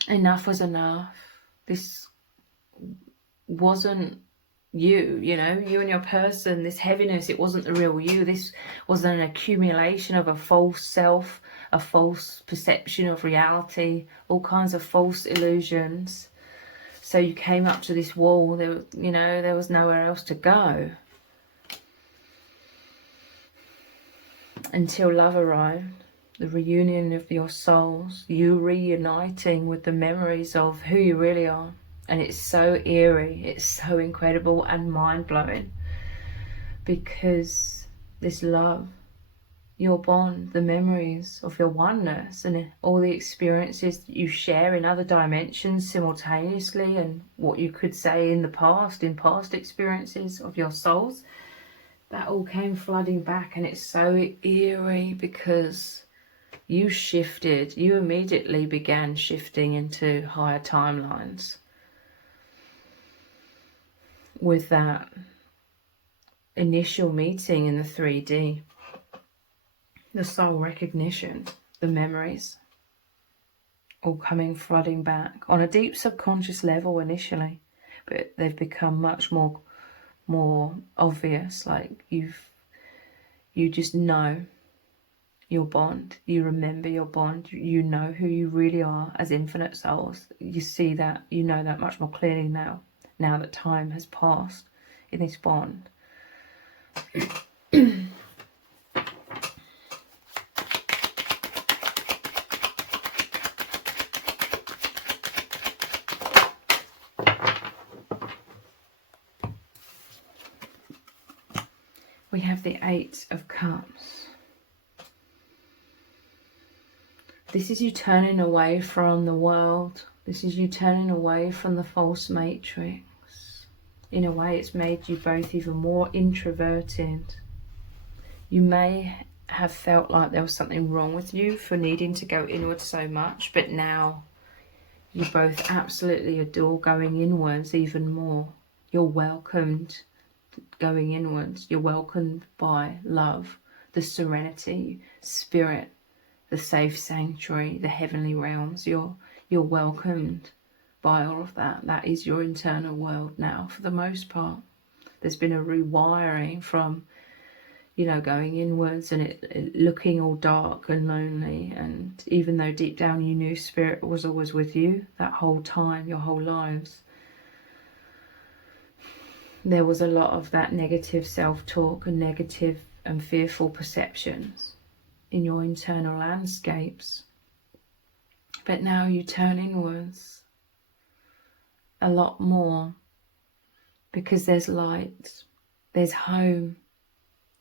Enough was enough. This wasn't you and your person. This heaviness, it wasn't the real you. This was an accumulation of a false self, a false perception of reality, all kinds of false illusions. So you came up to this wall. There was nowhere else to go until love arrived, the reunion of your souls, you reuniting with the memories of who you really are. And it's so eerie, it's so incredible and mind-blowing, because this love, your bond, the memories of your oneness and all the experiences that you share in other dimensions simultaneously, and what you could say in past experiences of your souls, that all came flooding back. And it's so eerie because you immediately began shifting into higher timelines with that initial meeting in the 3D, the soul recognition, the memories all coming flooding back on a deep subconscious level initially, but they've become much more obvious. Like you just know your bond, you remember your bond, you know who you really are as infinite souls. You see that, you know that much more clearly now that time has passed in this bond. We have the Eight of Cups. This is you turning away from the world. This is you turning away from the false matrix. In a way, it's made you both even more introverted. You may have felt like there was something wrong with you for needing to go inward so much, but now you both absolutely adore going inwards even more. You're welcomed going inwards. You're welcomed by love, the serenity, spirit, the safe sanctuary, the heavenly realms. You're welcomed by all of that. That is your internal world now, for the most part. There's been a rewiring from, going inwards and it looking all dark and lonely. And even though deep down you knew spirit was always with you that whole time, your whole lives, there was a lot of that negative self-talk and negative and fearful perceptions in your internal landscapes. But now you turn inwards a lot more, because there's light, there's home,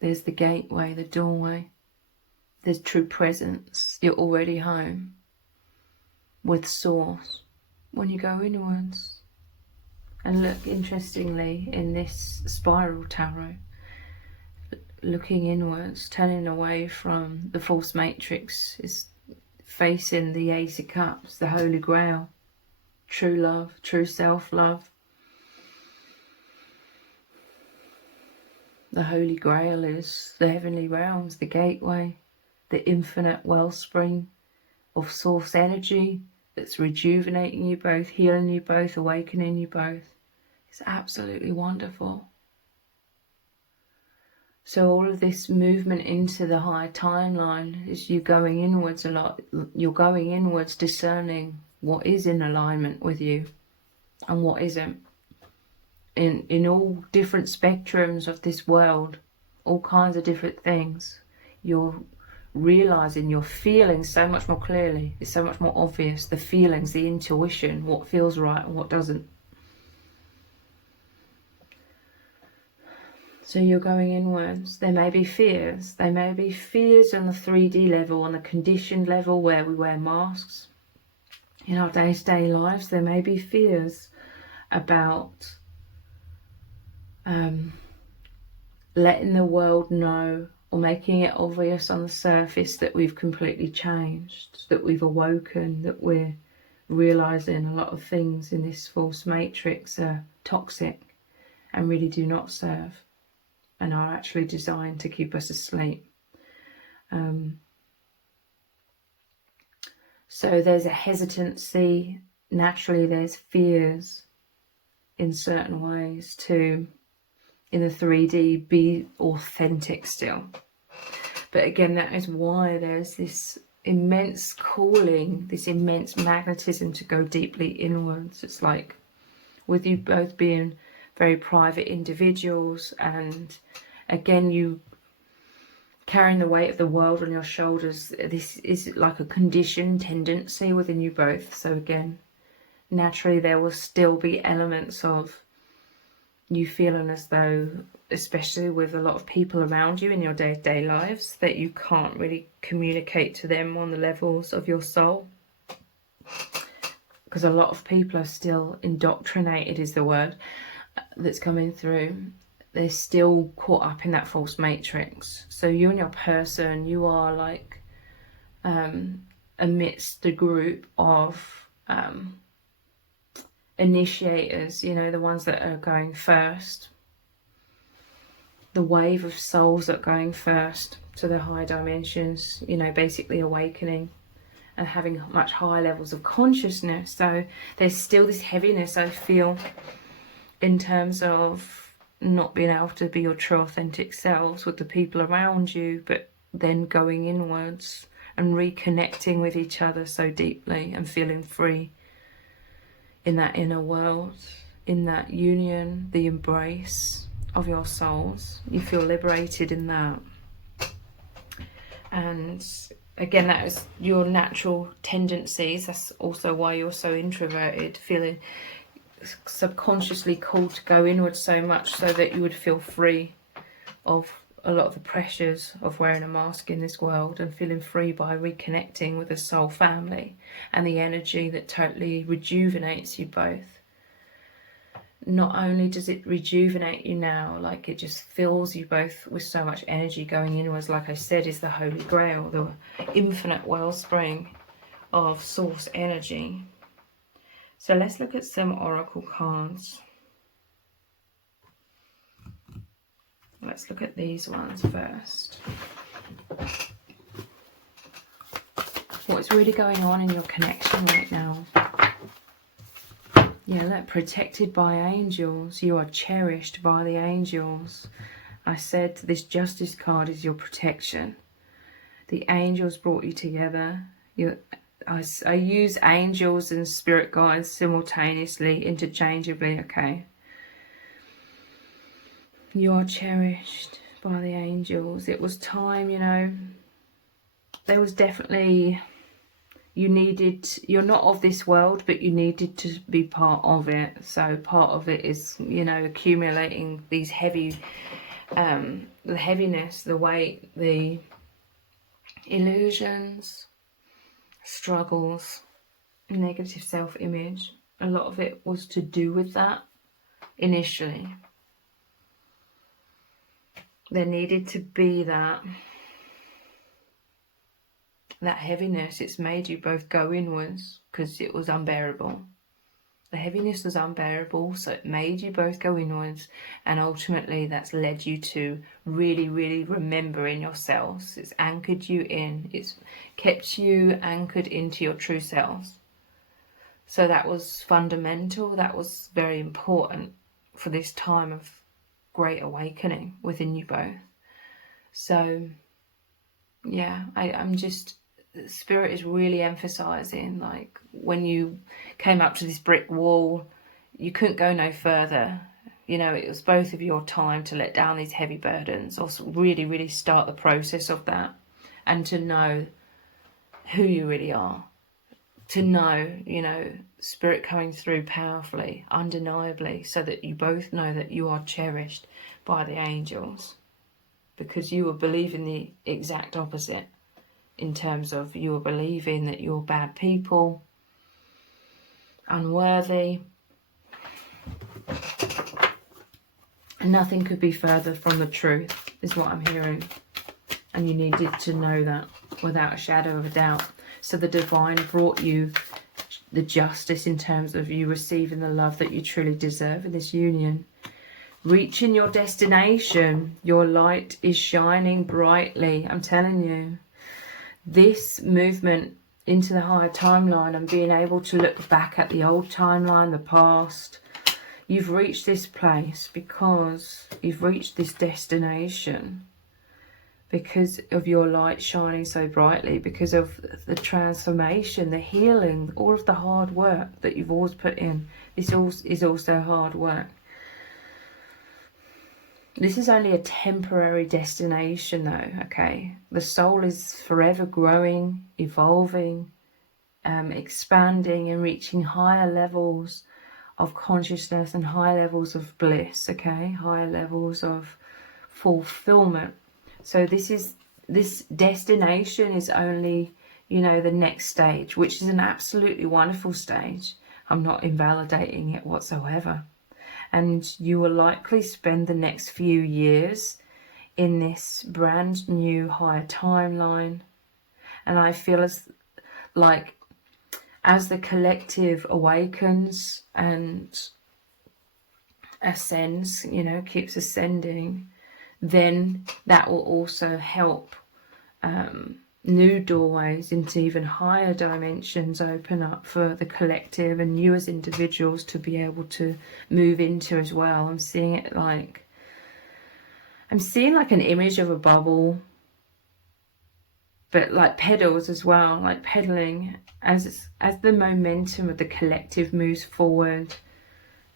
there's the gateway, the doorway, there's true presence. You're already home with Source when you go inwards. And look, interestingly, in this spiral tarot, looking inwards, turning away from the false matrix, is facing the Ace of Cups, the Holy Grail, true love, true self-love. The Holy Grail is the heavenly realms, the gateway, the infinite wellspring of source energy that's rejuvenating you both, healing you both, awakening you both. It's absolutely wonderful. So all of this movement into the higher timeline is you going inwards a lot. You're going inwards, discerning what is in alignment with you and what isn't. In all different spectrums of this world, all kinds of different things, you're realizing, you're feeling so much more clearly. It's so much more obvious, the feelings, the intuition, what feels right and what doesn't. So you're going inwards. There may be fears. There may be fears on the 3D level, on the conditioned level where we wear masks. In our day-to-day lives, there may be fears about letting the world know, or making it obvious on the surface, that we've completely changed, that we've awoken, that we're realizing a lot of things in this false matrix are toxic and really do not serve, and are actually designed to keep us asleep. So there's a hesitancy, naturally there's fears in certain ways to, in the 3D, be authentic still. But again, that is why there's this immense calling, this immense magnetism to go deeply inwards. It's like, with you both being very private individuals, and again, you carrying the weight of the world on your shoulders, this is like a conditioned tendency within you both. So again, naturally there will still be elements of you feeling as though, especially with a lot of people around you in your day-to-day lives, that you can't really communicate to them on the levels of your soul, because a lot of people are still indoctrinated, is the word that's coming through. They're still caught up in that false matrix. So you and your person, you are like amidst the group of initiators, you know, the ones that are going first, the wave of souls that are going first to the higher dimensions, you know, basically awakening and having much higher levels of consciousness. So there's still this heaviness, I feel, in terms of not being able to be your true authentic selves with the people around you, but then going inwards and reconnecting with each other so deeply and feeling free in that inner world, in that union, the embrace of your souls. You feel liberated in that. And again, that is your natural tendencies. That's also why you're so introverted, feeling subconsciously called to go inward so much, so that you would feel free of a lot of the pressures of wearing a mask in this world, and feeling free by reconnecting with the soul family and the energy that totally rejuvenates you both. Not only does it rejuvenate you now, like it just fills you both with so much energy going inwards, like I said, is the Holy Grail, the infinite wellspring of source energy. So let's look at some oracle cards. Let's look at these ones first. What's really going on in your connection right now? Yeah, look, protected by angels. You are cherished by the angels. I said this Justice card is your protection. The angels brought you together. I use angels and spirit guides simultaneously, interchangeably, okay? You are cherished by the angels. It was time, you know. There was definitely, you're not of this world, but you needed to be part of it. So part of it is, accumulating these heavy, the heaviness, the weight, the illusions, struggles, negative self-image. A lot of it was to do with that initially. There needed to be that heaviness. It's made you both go inwards because it was unbearable. The heaviness was unbearable, so it made you both go inwards, and ultimately that's led you to really, really remembering yourselves. It's anchored you in. It's kept you anchored into your true selves. So that was fundamental. That was very important for this time of great awakening within you both. So yeah, I'm just, Spirit is really emphasizing, like, when you came up to this brick wall, you couldn't go no further. It was both of your time to let down these heavy burdens, or really, really start the process of that, and to know who you really are. To know, Spirit coming through powerfully, undeniably, so that you both know that you are cherished by the angels, because you were believing the exact opposite, in terms of you were believing that you're bad people, unworthy. And nothing could be further from the truth, is what I'm hearing. And you needed to know that without a shadow of a doubt. So the divine brought you the justice in terms of you receiving the love that you truly deserve in this union. Reaching your destination, your light is shining brightly. I'm telling you, this movement into the higher timeline and being able to look back at the old timeline, the past, you've reached this place because you've reached this destination because of your light shining so brightly, because of the transformation, the healing, all of the hard work that you've always put in. This is also hard work. This is only a temporary destination though, okay? The soul is forever growing, evolving, expanding and reaching higher levels of consciousness and higher levels of bliss, okay? Higher levels of fulfillment. So this destination is only, the next stage, which is an absolutely wonderful stage. I'm not invalidating it whatsoever. And you will likely spend the next few years in this brand new higher timeline. And I feel as the collective awakens and ascends, keeps ascending, then that will also help new doorways into even higher dimensions open up for the collective and you as individuals to be able to move into as well. I'm seeing like an image of a bubble, but like pedals as well, like pedaling as the momentum of the collective moves forward.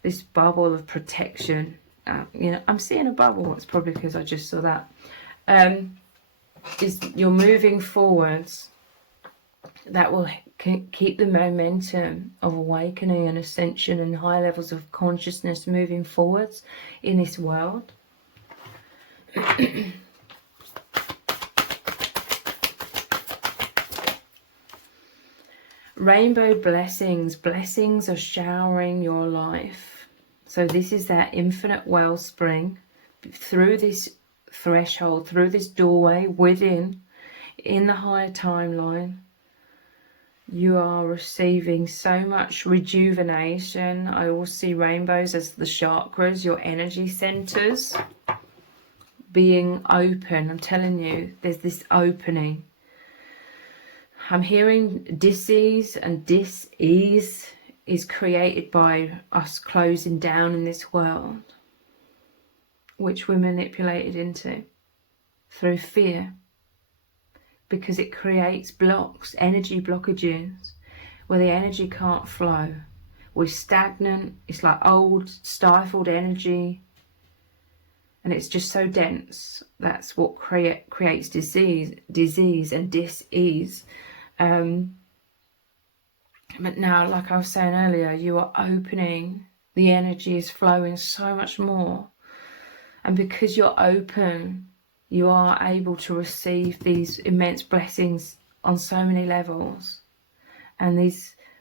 This bubble of protection. I'm seeing a bubble. It's probably because I just saw that. Is you're moving forwards. That will keep the momentum of awakening and ascension and high levels of consciousness moving forwards in this world. Rainbow blessings. Blessings are showering your life. So this is that infinite wellspring through this threshold, through this doorway within, in the higher timeline. You are receiving so much rejuvenation. I also see rainbows as the chakras, your energy centers being open. I'm telling you, there's this opening. I'm hearing dis-ease, and dis-ease is created by us closing down in this world, which we're manipulated into through fear, because it creates blocks, energy blockages, where the energy can't flow. We're stagnant. It's like old, stifled energy, and it's just so dense. That's what creates disease and dis-ease. But now, like I was saying earlier, you are opening. The energy is flowing so much more. And because you're open, you are able to receive these immense blessings on so many levels. And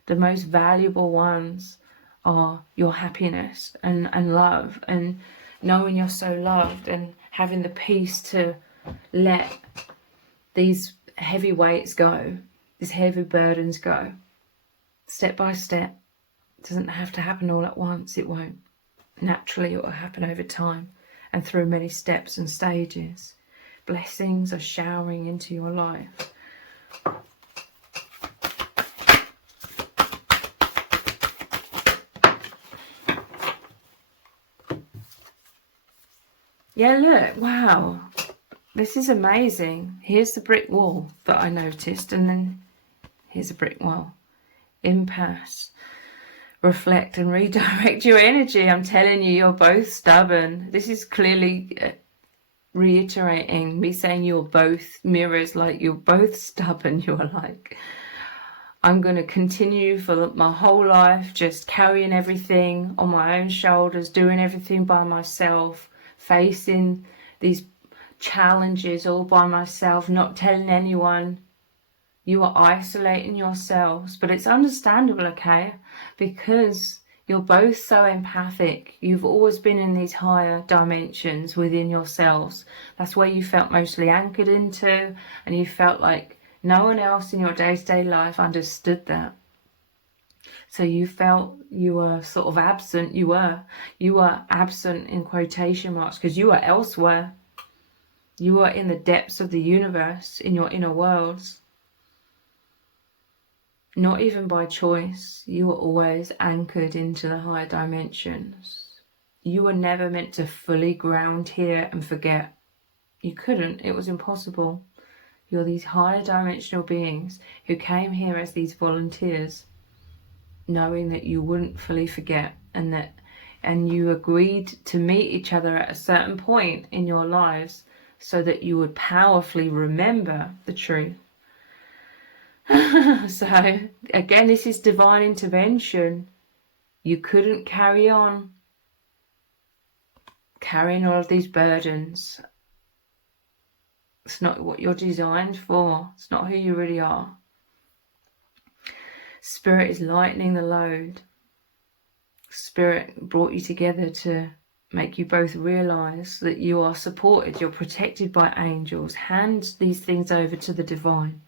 the most valuable ones are your happiness and love, and knowing you're so loved, and having the peace to let these heavy weights go, these heavy burdens go, step by step. It doesn't have to happen all at once. It won't. Naturally, it will happen over time and through many steps and stages. Blessings are showering into your life. Yeah, look, wow. This is amazing. Here's the brick wall that I noticed, and then here's a brick wall. Impasse. Reflect and redirect your energy. I'm telling you, you're both stubborn. This is clearly reiterating me saying you're both mirrors, like you're both stubborn. You're like, I'm going to continue for my whole life just carrying everything on my own shoulders, doing everything by myself, facing these challenges all by myself, not telling anyone. You are isolating yourselves, but it's understandable, okay? Because you're both so empathic. You've always been in these higher dimensions within yourselves. That's where you felt mostly anchored into, and you felt like no one else in your day-to-day life understood that. So you felt you were sort of absent. You were absent in quotation marks because you were elsewhere. You were in the depths of the universe, in your inner worlds. Not even by choice. You were always anchored into the higher dimensions. You were never meant to fully ground here and forget. You couldn't. It was impossible. You're these higher dimensional beings who came here as these volunteers, knowing that you wouldn't fully forget, and you agreed to meet each other at a certain point in your lives so that you would powerfully remember the truth. So again, this is divine intervention. You couldn't carry on carrying all of these burdens. It's not what you're designed for. It's not who you really are. Spirit is lightening the load. Spirit brought you together to make you both realize that you are supported, you're protected by angels. Hand these things over to the divine.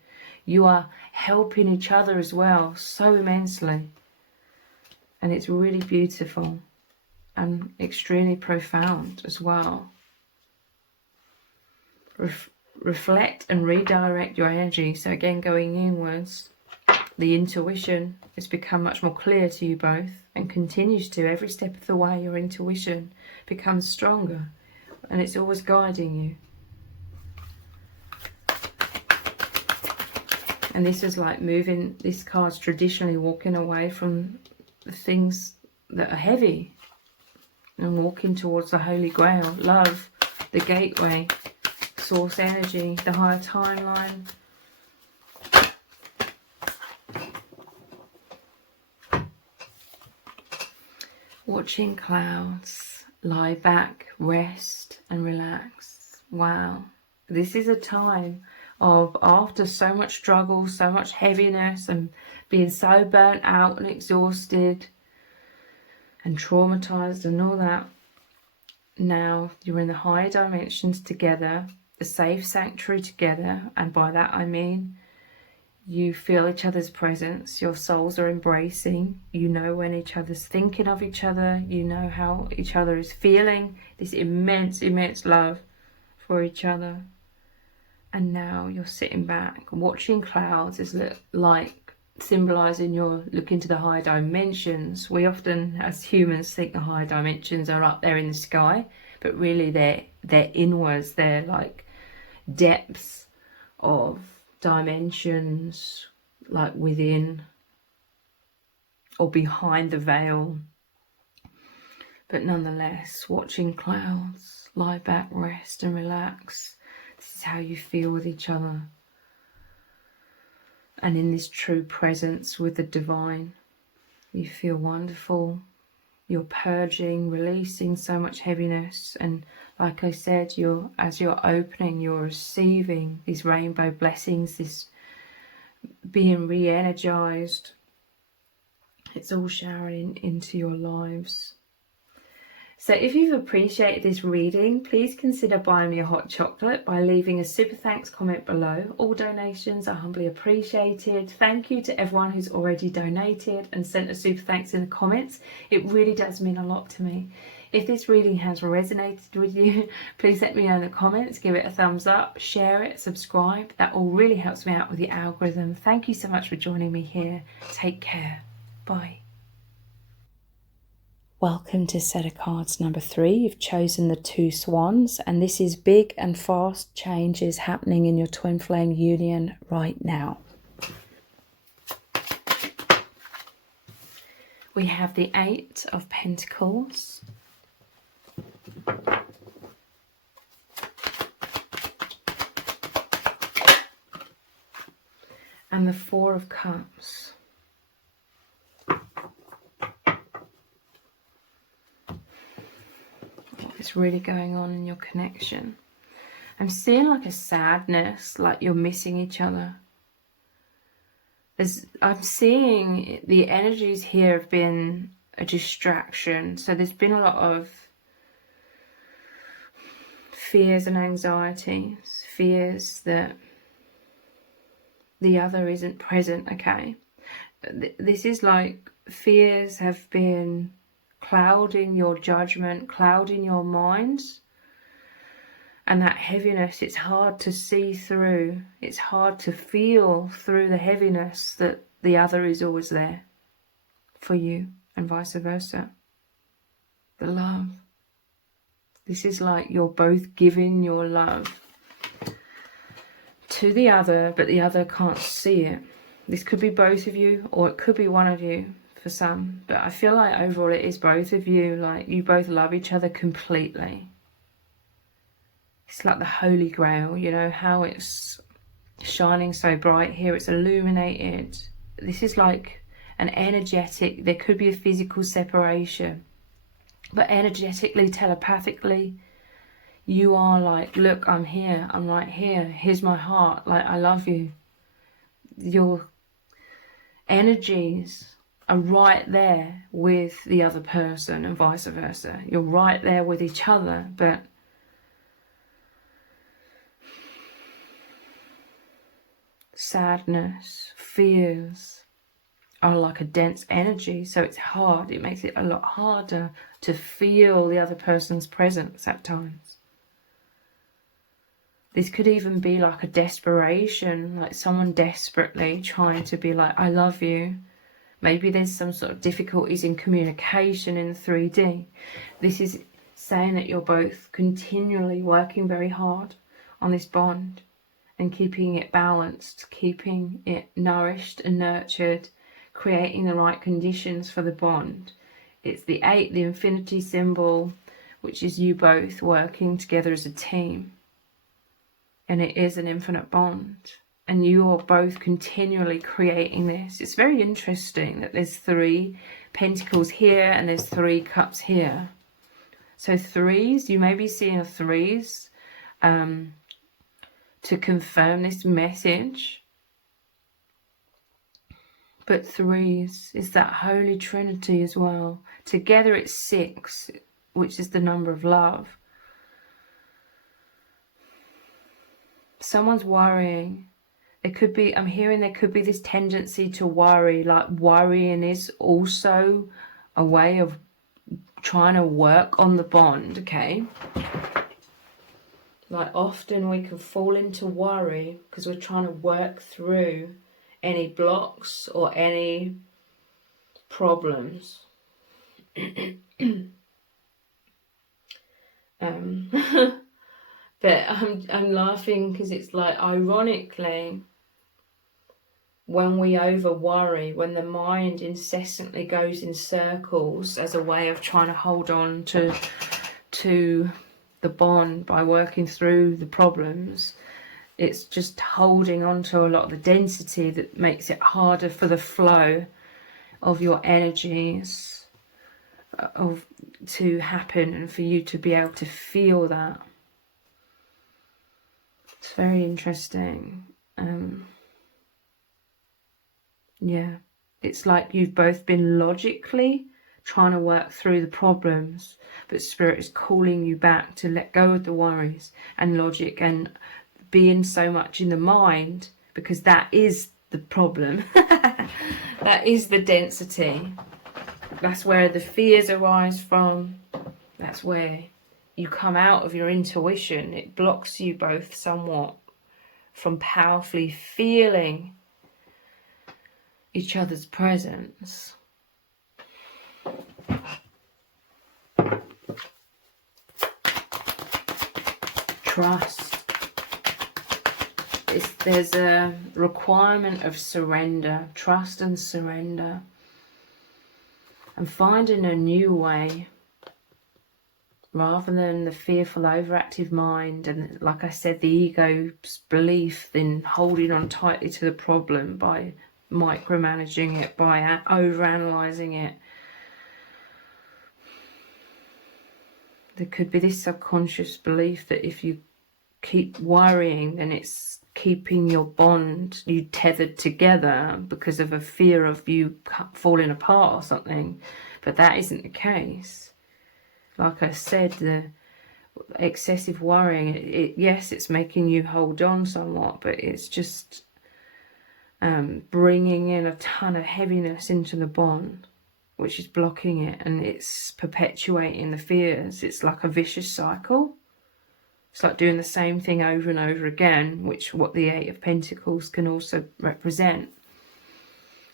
You are helping each other as well, so immensely. And it's really beautiful and extremely profound as well. Reflect and redirect your energy. So again, going inwards, the intuition has become much more clear to you both, and continues to every step of the way. Your intuition becomes stronger and it's always guiding you. And this is like moving, this card's traditionally walking away from the things that are heavy and walking towards the Holy Grail, love, the gateway, source energy, the higher timeline. Watching clouds, lie back, rest and relax. Wow, this is a time of, after so much struggle, so much heaviness, and being so burnt out and exhausted and traumatized and all that, now you're in the higher dimensions together, the safe sanctuary together, and by that I mean you feel each other's presence, your souls are embracing, you know when each other's thinking of each other, you know how each other is feeling, this immense, immense love for each other. And now you're sitting back, watching clouds is like symbolising your look into the higher dimensions. We often, as humans, think the higher dimensions are up there in the sky, but really they're inwards. They're like depths of dimensions, like within or behind the veil. But nonetheless, watching clouds, lie back, rest and relax. This is how you feel with each other. and in this true presence with the divine. You feel wonderful. You're purging, releasing so much heaviness, and like I said, as you're opening, you're receiving these rainbow blessings, this being re-energized. It's all showering into your lives. So if you've appreciated this reading, please consider buying me a hot chocolate by leaving a super thanks comment below. All donations are humbly appreciated. Thank you to everyone who's already donated and sent a super thanks in the comments. It really does mean a lot to me. If this reading has resonated with you, please let me know in the comments, give it a thumbs up, share it, subscribe. That all really helps me out with the algorithm. Thank you so much for joining me here. Take care. Bye. Welcome to set of cards number 3. You've chosen the 2 swans, and this is big and fast changes happening in your twin flame union right now. We have the 8 of Pentacles, and the 4 of Cups. What's really going on in your connection? I'm seeing like a sadness, like you're missing each other. I'm seeing the energies here have been a distraction. So there's been a lot of fears and anxieties, fears that the other isn't present, okay? This is like fears have been clouding your judgment, clouding your minds, and that heaviness, it's hard to see through. It's hard to feel through the heaviness that the other is always there for you, and vice versa. The love. This is like you're both giving your love to the other, but the other can't see it. This could be both of you, or it could be one of you for some, but I feel like overall it is both of you. Like you both love each other completely. It's like the Holy Grail, you know how it's shining so bright here, it's illuminated. This is like an energetic, there could be a physical separation, but energetically, telepathically, you are like, look, I'm here, I'm right here, here's my heart, like I love you. Your energies are right there with the other person and vice versa. You're right there with each other, but sadness, fears are like a dense energy, so it's hard. It makes it a lot harder to feel the other person's presence at times. This could even be like a desperation, like someone desperately trying to be like, I love you. Maybe there's some sort of difficulties in communication in 3D. This is saying that you're both continually working very hard on this bond and keeping it balanced, keeping it nourished and nurtured, creating the right conditions for the bond. It's the 8, the infinity symbol, which is you both working together as a team. And it is an infinite bond. And you are both continually creating this. It's very interesting that there's 3 pentacles here and there's 3 cups here. So 3s, you may be seeing a 3s to confirm this message. But 3s is that Holy Trinity as well. Together it's 6, which is the number of love. Someone's worrying. It could be, I'm hearing there could be this tendency to worry, like worrying is also a way of trying to work on the bond, okay? Like often we can fall into worry because we're trying to work through any blocks or any problems. But I'm laughing because it's like, ironically, when we over worry, when the mind incessantly goes in circles as a way of trying to hold on to the bond by working through the problems, It's just holding on to a lot of the density that makes it harder for the flow of your energies to happen and for you to be able to feel that. It's very interesting. Yeah, it's like you've both been logically trying to work through the problems, but Spirit is calling you back to let go of the worries and logic and being so much in the mind, because that is the problem. That is the density. That's where the fears arise from. That's where you come out of your intuition. It blocks you both somewhat from powerfully feeling each other's presence. Trust. There's a requirement of surrender, trust and surrender, and finding a new way rather than the fearful overactive mind and, like I said, the ego's belief in holding on tightly to the problem by micromanaging it, by overanalyzing it. There could be this subconscious belief that if you keep worrying, then it's keeping your bond, you tethered together because of a fear of you falling apart or something. But that isn't the case. Like I said, the excessive worrying, yes, it's making you hold on somewhat, but it's just bringing in a ton of heaviness into the bond, which is blocking it, and it's perpetuating the fears. It's like a vicious cycle. It's like doing the same thing over and over again, which what the Eight of Pentacles can also represent.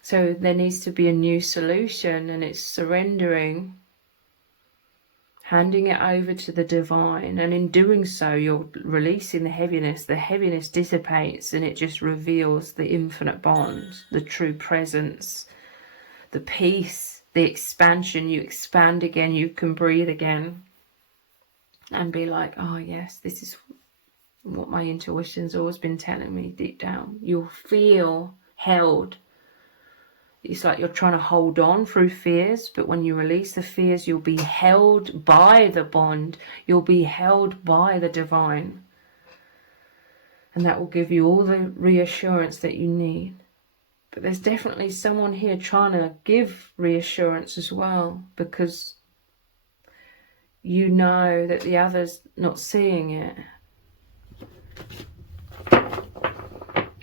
So there needs to be a new solution, and it's surrendering, handing it over to the divine, and in doing so you're releasing the heaviness. The heaviness dissipates and it just reveals the infinite bond, the true presence, the peace, the expansion. You expand again, you can breathe again and be like, oh yes, this is what my intuition's always been telling me deep down. You'll feel held. It's like you're trying to hold on through fears, but when you release the fears, you'll be held by the bond. You'll be held by the divine. And that will give you all the reassurance that you need. But there's definitely someone here trying to give reassurance as well, because you know that the other's not seeing it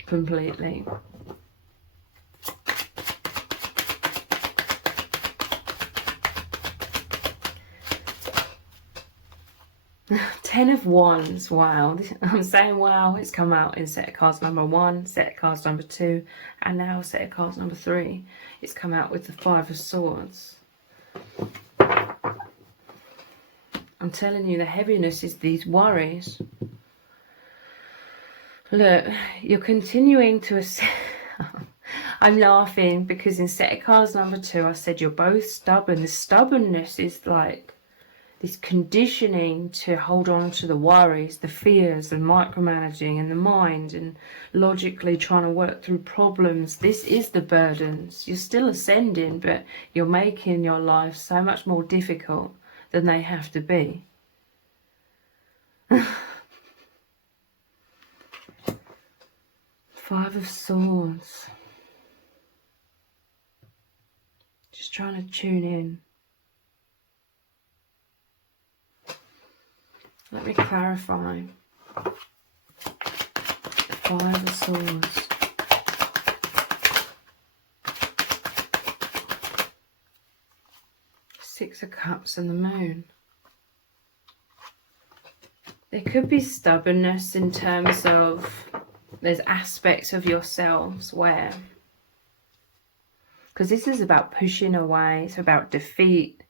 completely. Ten of Wands, wow. I'm saying wow, it's come out in set of cards number 1, set of cards number 2, and now set of cards number 3. It's come out with the Five of Swords. I'm telling you, the heaviness is these worries. Look, you're continuing to... I'm laughing because in set of cards number 2, I said you're both stubborn. The stubbornness is like this conditioning to hold on to the worries, the fears, the micromanaging and the mind, and logically trying to work through problems. This is the burdens. You're still ascending, but you're making your life so much more difficult than they have to be. Five of Swords. Just trying to tune in. Let me clarify. Five of Swords. Six of Cups and the Moon. There could be stubbornness in terms of there's aspects of yourselves where, because this is about pushing away, it's about defeat.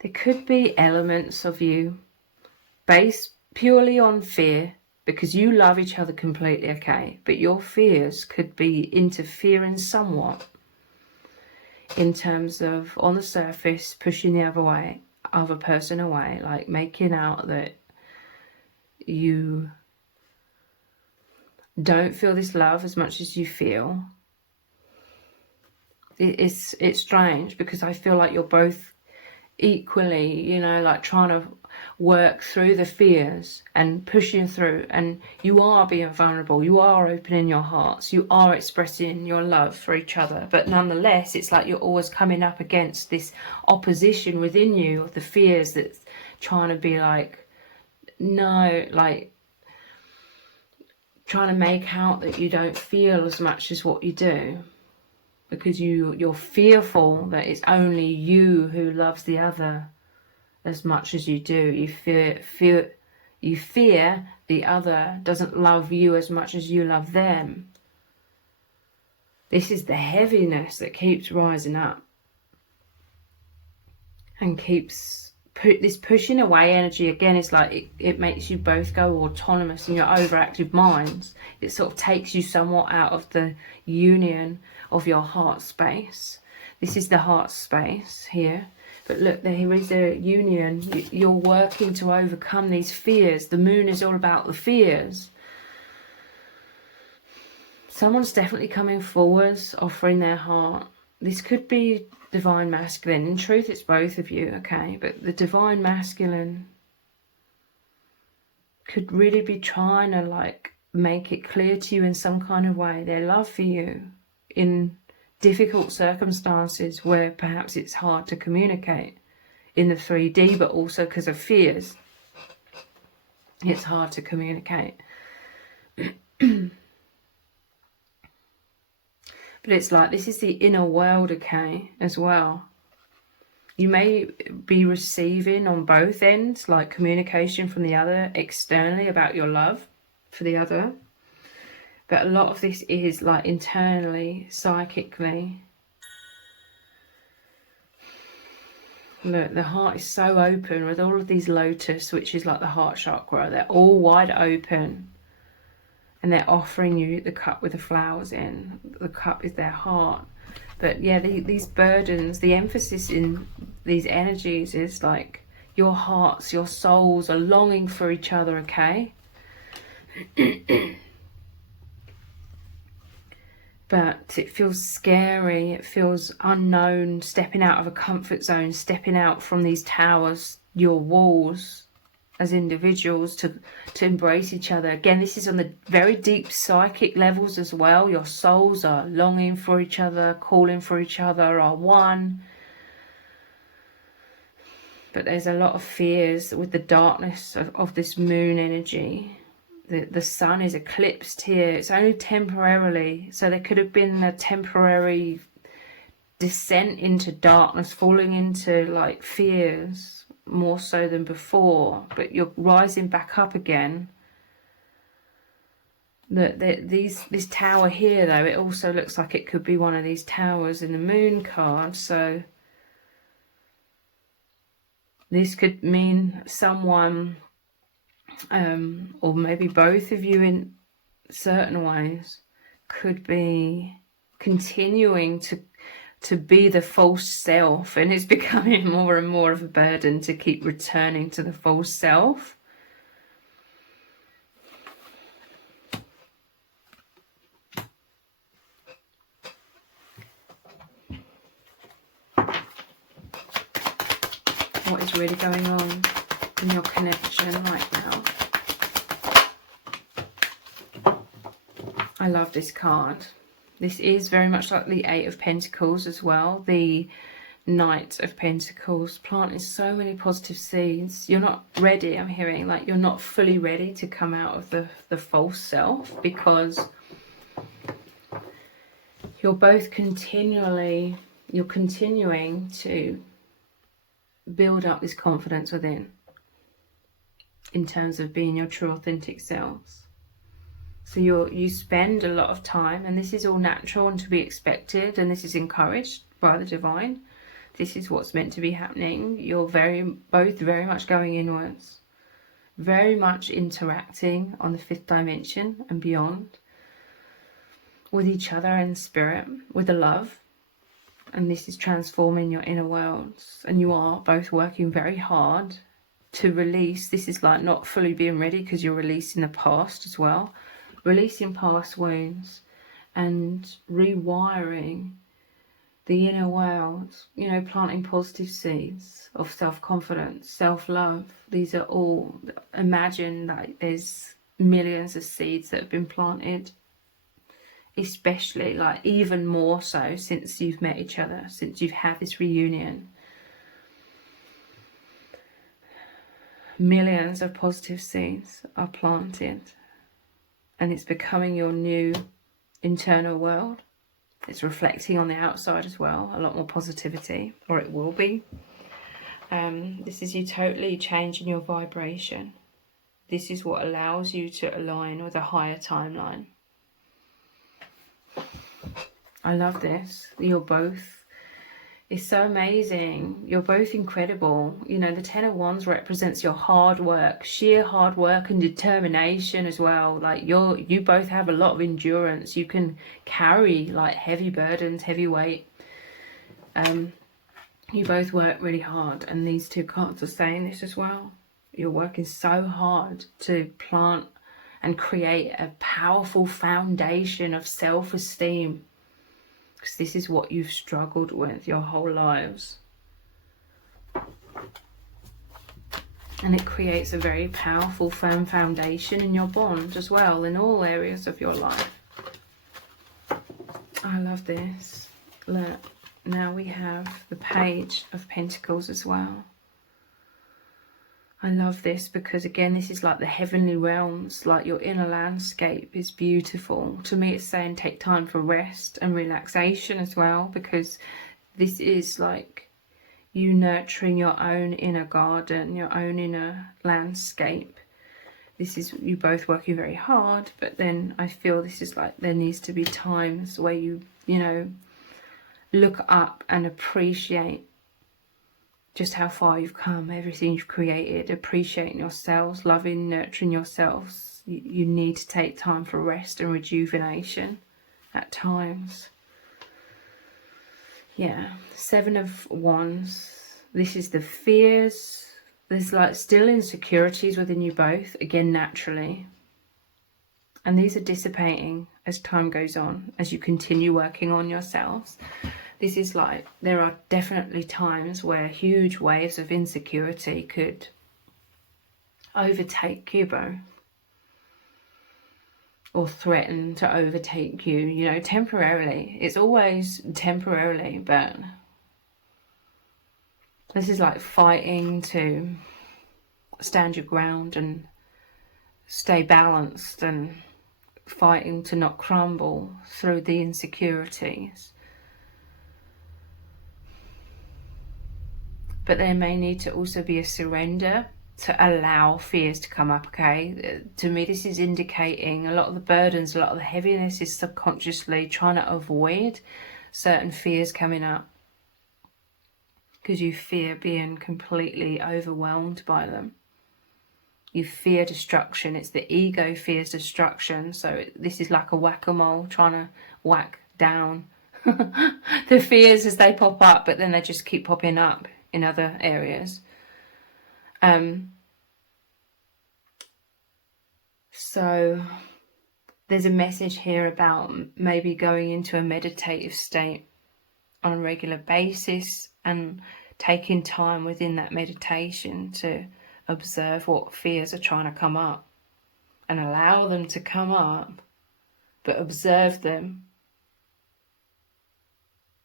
There could be elements of you based purely on fear, because you love each other completely, okay, but your fears could be interfering somewhat in terms of, on the surface, pushing the other person away, like making out that you don't feel this love as much as you feel. It's strange, because I feel like you're both equally, you know, like trying to work through the fears and pushing through, and you are being vulnerable, you are opening your hearts, you are expressing your love for each other, but nonetheless it's like you're always coming up against this opposition within you of the fears that's trying to be like, no, like trying to make out that you don't feel as much as what you do, because you're fearful that it's only you who loves the other as much as you do. You fear the other doesn't love you as much as you love them. This is the heaviness that keeps rising up and keeps this pushing away energy. Again, it's like it makes you both go autonomous in your overactive minds. It sort of takes you somewhat out of the union of your heart space. This is the heart space here. But look, there is a union. You're working to overcome these fears. The moon is all about the fears. Someone's definitely coming forwards, offering their heart. This could be divine masculine. In truth, it's both of you, okay? But the divine masculine could really be trying to like make it clear to you in some kind of way their love for you in difficult circumstances where perhaps it's hard to communicate in the 3D, but also because of fears it's hard to communicate. But it's like this is the inner world, okay, as well. You may be receiving on both ends, like communication from the other externally about your love for the other. But a lot of this is like internally, psychically. Look, the heart is so open with all of these lotus, which is like the heart chakra. They're all wide open. And they're offering you the cup with the flowers in. The cup is their heart. But yeah, these burdens, the emphasis in these energies is like your hearts, your souls are longing for each other, okay? But it feels scary, it feels unknown, stepping out of a comfort zone, stepping out from these towers, your walls, as individuals to embrace each other. Again, this is on the very deep psychic levels as well. Your souls are longing for each other, calling for each other, are one. But there's a lot of fears with the darkness of this moon energy. The sun is eclipsed here. It's only temporarily. So there could have been a temporary descent into darkness, falling into like fears more so than before, but you're rising back up again. This tower here, though, it also looks like it could be one of these towers in the moon card. So this could mean someone, or maybe both of you in certain ways, could be continuing to be the false self, and it's becoming more and more of a burden to keep returning to the false self. What is really going on in your connection right now? I love this card. This is very much like the Eight of Pentacles as well. The Knight of Pentacles. Planting so many positive seeds. You're not ready, I'm hearing. Like you're not fully ready to come out of the false self, because you're both continuing to build up this confidence within in terms of being your true authentic selves. So you spend a lot of time, and this is all natural and to be expected, and this is encouraged by the divine. This is what's meant to be happening. You're both very much going inwards, very much interacting on the 5th dimension and beyond with each other and spirit, with the love. And this is transforming your inner worlds, and you are both working very hard to release. This is like not fully being ready because you're releasing the past as well. releasing past wounds and rewiring the inner world, you know, planting positive seeds of self-confidence, self-love. These are all, imagine that there's millions of seeds that have been planted, especially, like, even more so since you've met each other, since you've had this reunion. Millions of positive seeds are planted, and it's becoming your new internal world. It's reflecting on the outside as well, a lot more positivity, or it will be. This is you totally changing your vibration. This is what allows you to align with a higher timeline. I love this. You're both, it's so amazing. You're both incredible. You know, the Ten of Wands represents your hard work, sheer hard work and determination as well. Like, you both have a lot of endurance. You can carry like heavy burdens, heavy weight. You both work really hard, and these two cards are saying this as well. You're working so hard to plant and create a powerful foundation of self-esteem, because this is what you've struggled with your whole lives. And it creates a very powerful, firm foundation in your bond as well, in all areas of your life. I love this. Look, now we have the Page of Pentacles as well. I love this because, again, this is like the heavenly realms, like your inner landscape is beautiful. To me, it's saying take time for rest and relaxation as well, because this is like you nurturing your own inner garden, your own inner landscape. This is you both working very hard, but then I feel this is like there needs to be times where you know, look up and appreciate just how far you've come, everything you've created, appreciating yourselves, loving, nurturing yourselves. You need to take time for rest and rejuvenation at times. Yeah, Seven of Wands. This is the fears. There's like still insecurities within you both, again, naturally. And these are dissipating as time goes on, as you continue working on yourselves. This is like, there are definitely times where huge waves of insecurity could overtake you both, or threaten to overtake you, you know, temporarily. It's always temporarily, but this is like fighting to stand your ground and stay balanced, and fighting to not crumble through the insecurities. But there may need to also be a surrender to allow fears to come up, okay? To me, this is indicating a lot of the burdens, a lot of the heaviness is subconsciously trying to avoid certain fears coming up, because you fear being completely overwhelmed by them. You fear destruction. It's the ego fears destruction. So this is like a whack-a-mole, trying to whack down the fears as they pop up, but then they just keep popping up in other areas. So there's a message here about maybe going into a meditative state on a regular basis and taking time within that meditation to observe what fears are trying to come up and allow them to come up, but observe them.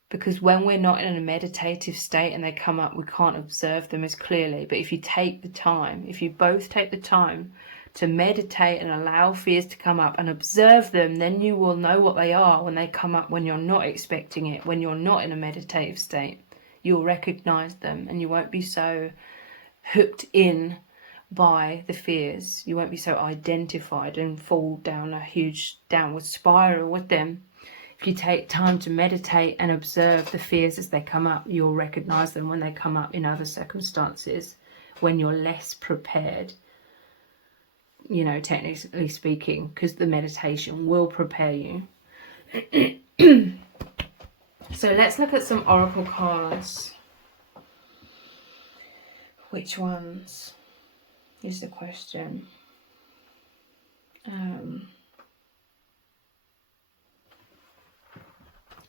Because when we're not in a meditative state and they come up, we can't observe them as clearly. But if you take the time, if you both take the time to meditate and allow fears to come up and observe them, then you will know what they are when they come up, when you're not expecting it, when you're not in a meditative state. You'll recognize them, and you won't be so hooked in by the fears. You won't be so identified and fall down a huge downward spiral with them. If you take time to meditate and observe the fears as they come up, you'll recognize them when they come up in other circumstances, when you're less prepared, you know, technically speaking, because the meditation will prepare you. So let's look at some oracle cards. Which ones is the question?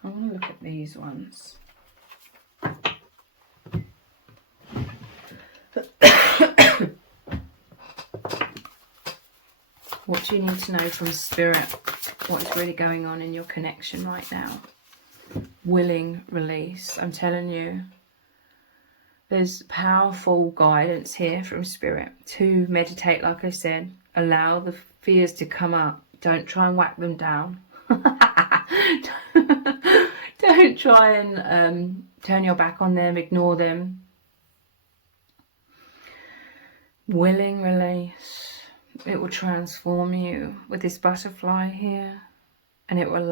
I want to look at these ones. What do you need to know from Spirit? What is really going on in your connection right now? Willing release. I'm telling you, there's powerful guidance here from Spirit to meditate. Like I said, allow the fears to come up. Don't try and whack them down. Don't try and turn your back on them, ignore them. Willing release. It will transform you with this butterfly here, and it will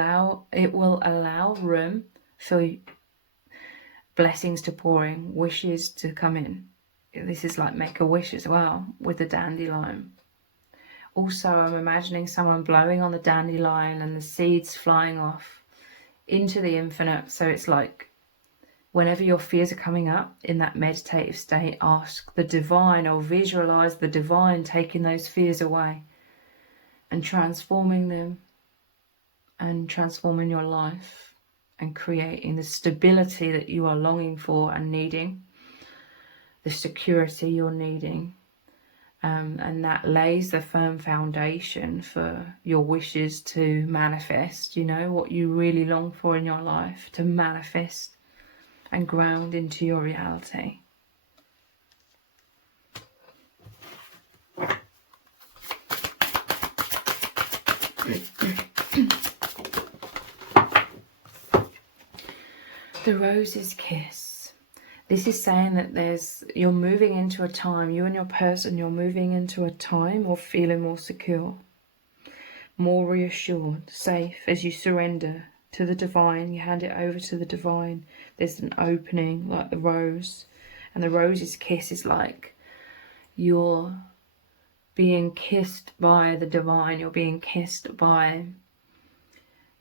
allow room for blessings to pour in, wishes to come in. This is like make a wish as well with the dandelion. Also, I'm imagining someone blowing on the dandelion and the seeds flying off into the infinite. So it's like whenever your fears are coming up in that meditative state, ask the divine or visualize the divine taking those fears away and transforming them and transforming your life and creating the stability that you are longing for and needing, the security you're needing. And that lays the firm foundation for your wishes to manifest, you know, what you really long for in your life to manifest and ground into your reality. The rose's kiss. This is saying that you're moving into a time, you and your person, you're moving into a time of feeling more secure, more reassured, safe as you surrender to the divine. You hand it over to the divine. There's an opening like the rose, and the rose's kiss is like you're being kissed by the divine. You're being kissed by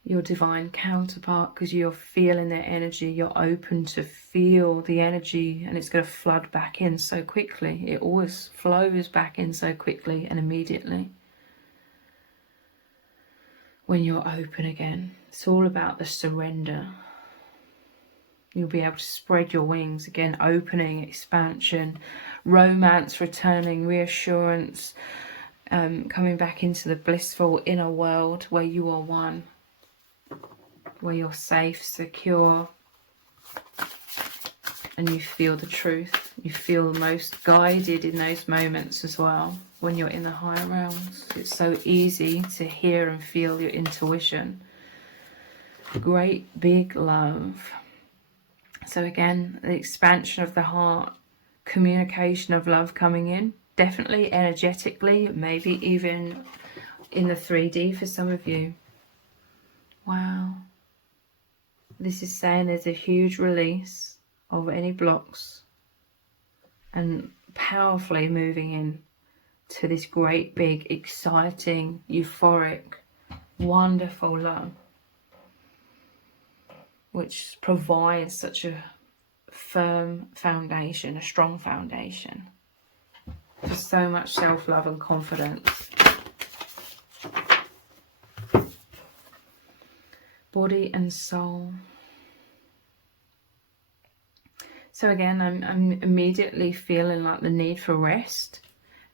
your divine counterpart because you're feeling their energy. You're open to feel the energy, and it's going to flood back in so quickly. It always flows back in so quickly and immediately when you're open again. It's all about the surrender. You'll be able to spread your wings again, opening, expansion, romance returning, reassurance, coming back into the blissful inner world where you are one, where you're safe, secure, and you feel the truth. You feel most guided in those moments as well when you're in the higher realms. It's so easy to hear and feel your intuition. Great big love. So again, the expansion of the heart, communication of love coming in, definitely energetically, maybe even in the 3D for some of you. Wow. This is saying there's a huge release of any blocks and powerfully moving in to this great big exciting euphoric wonderful love, which provides such a firm foundation, a strong foundation for so much self-love and confidence. Body and soul. So again, I'm immediately feeling like the need for rest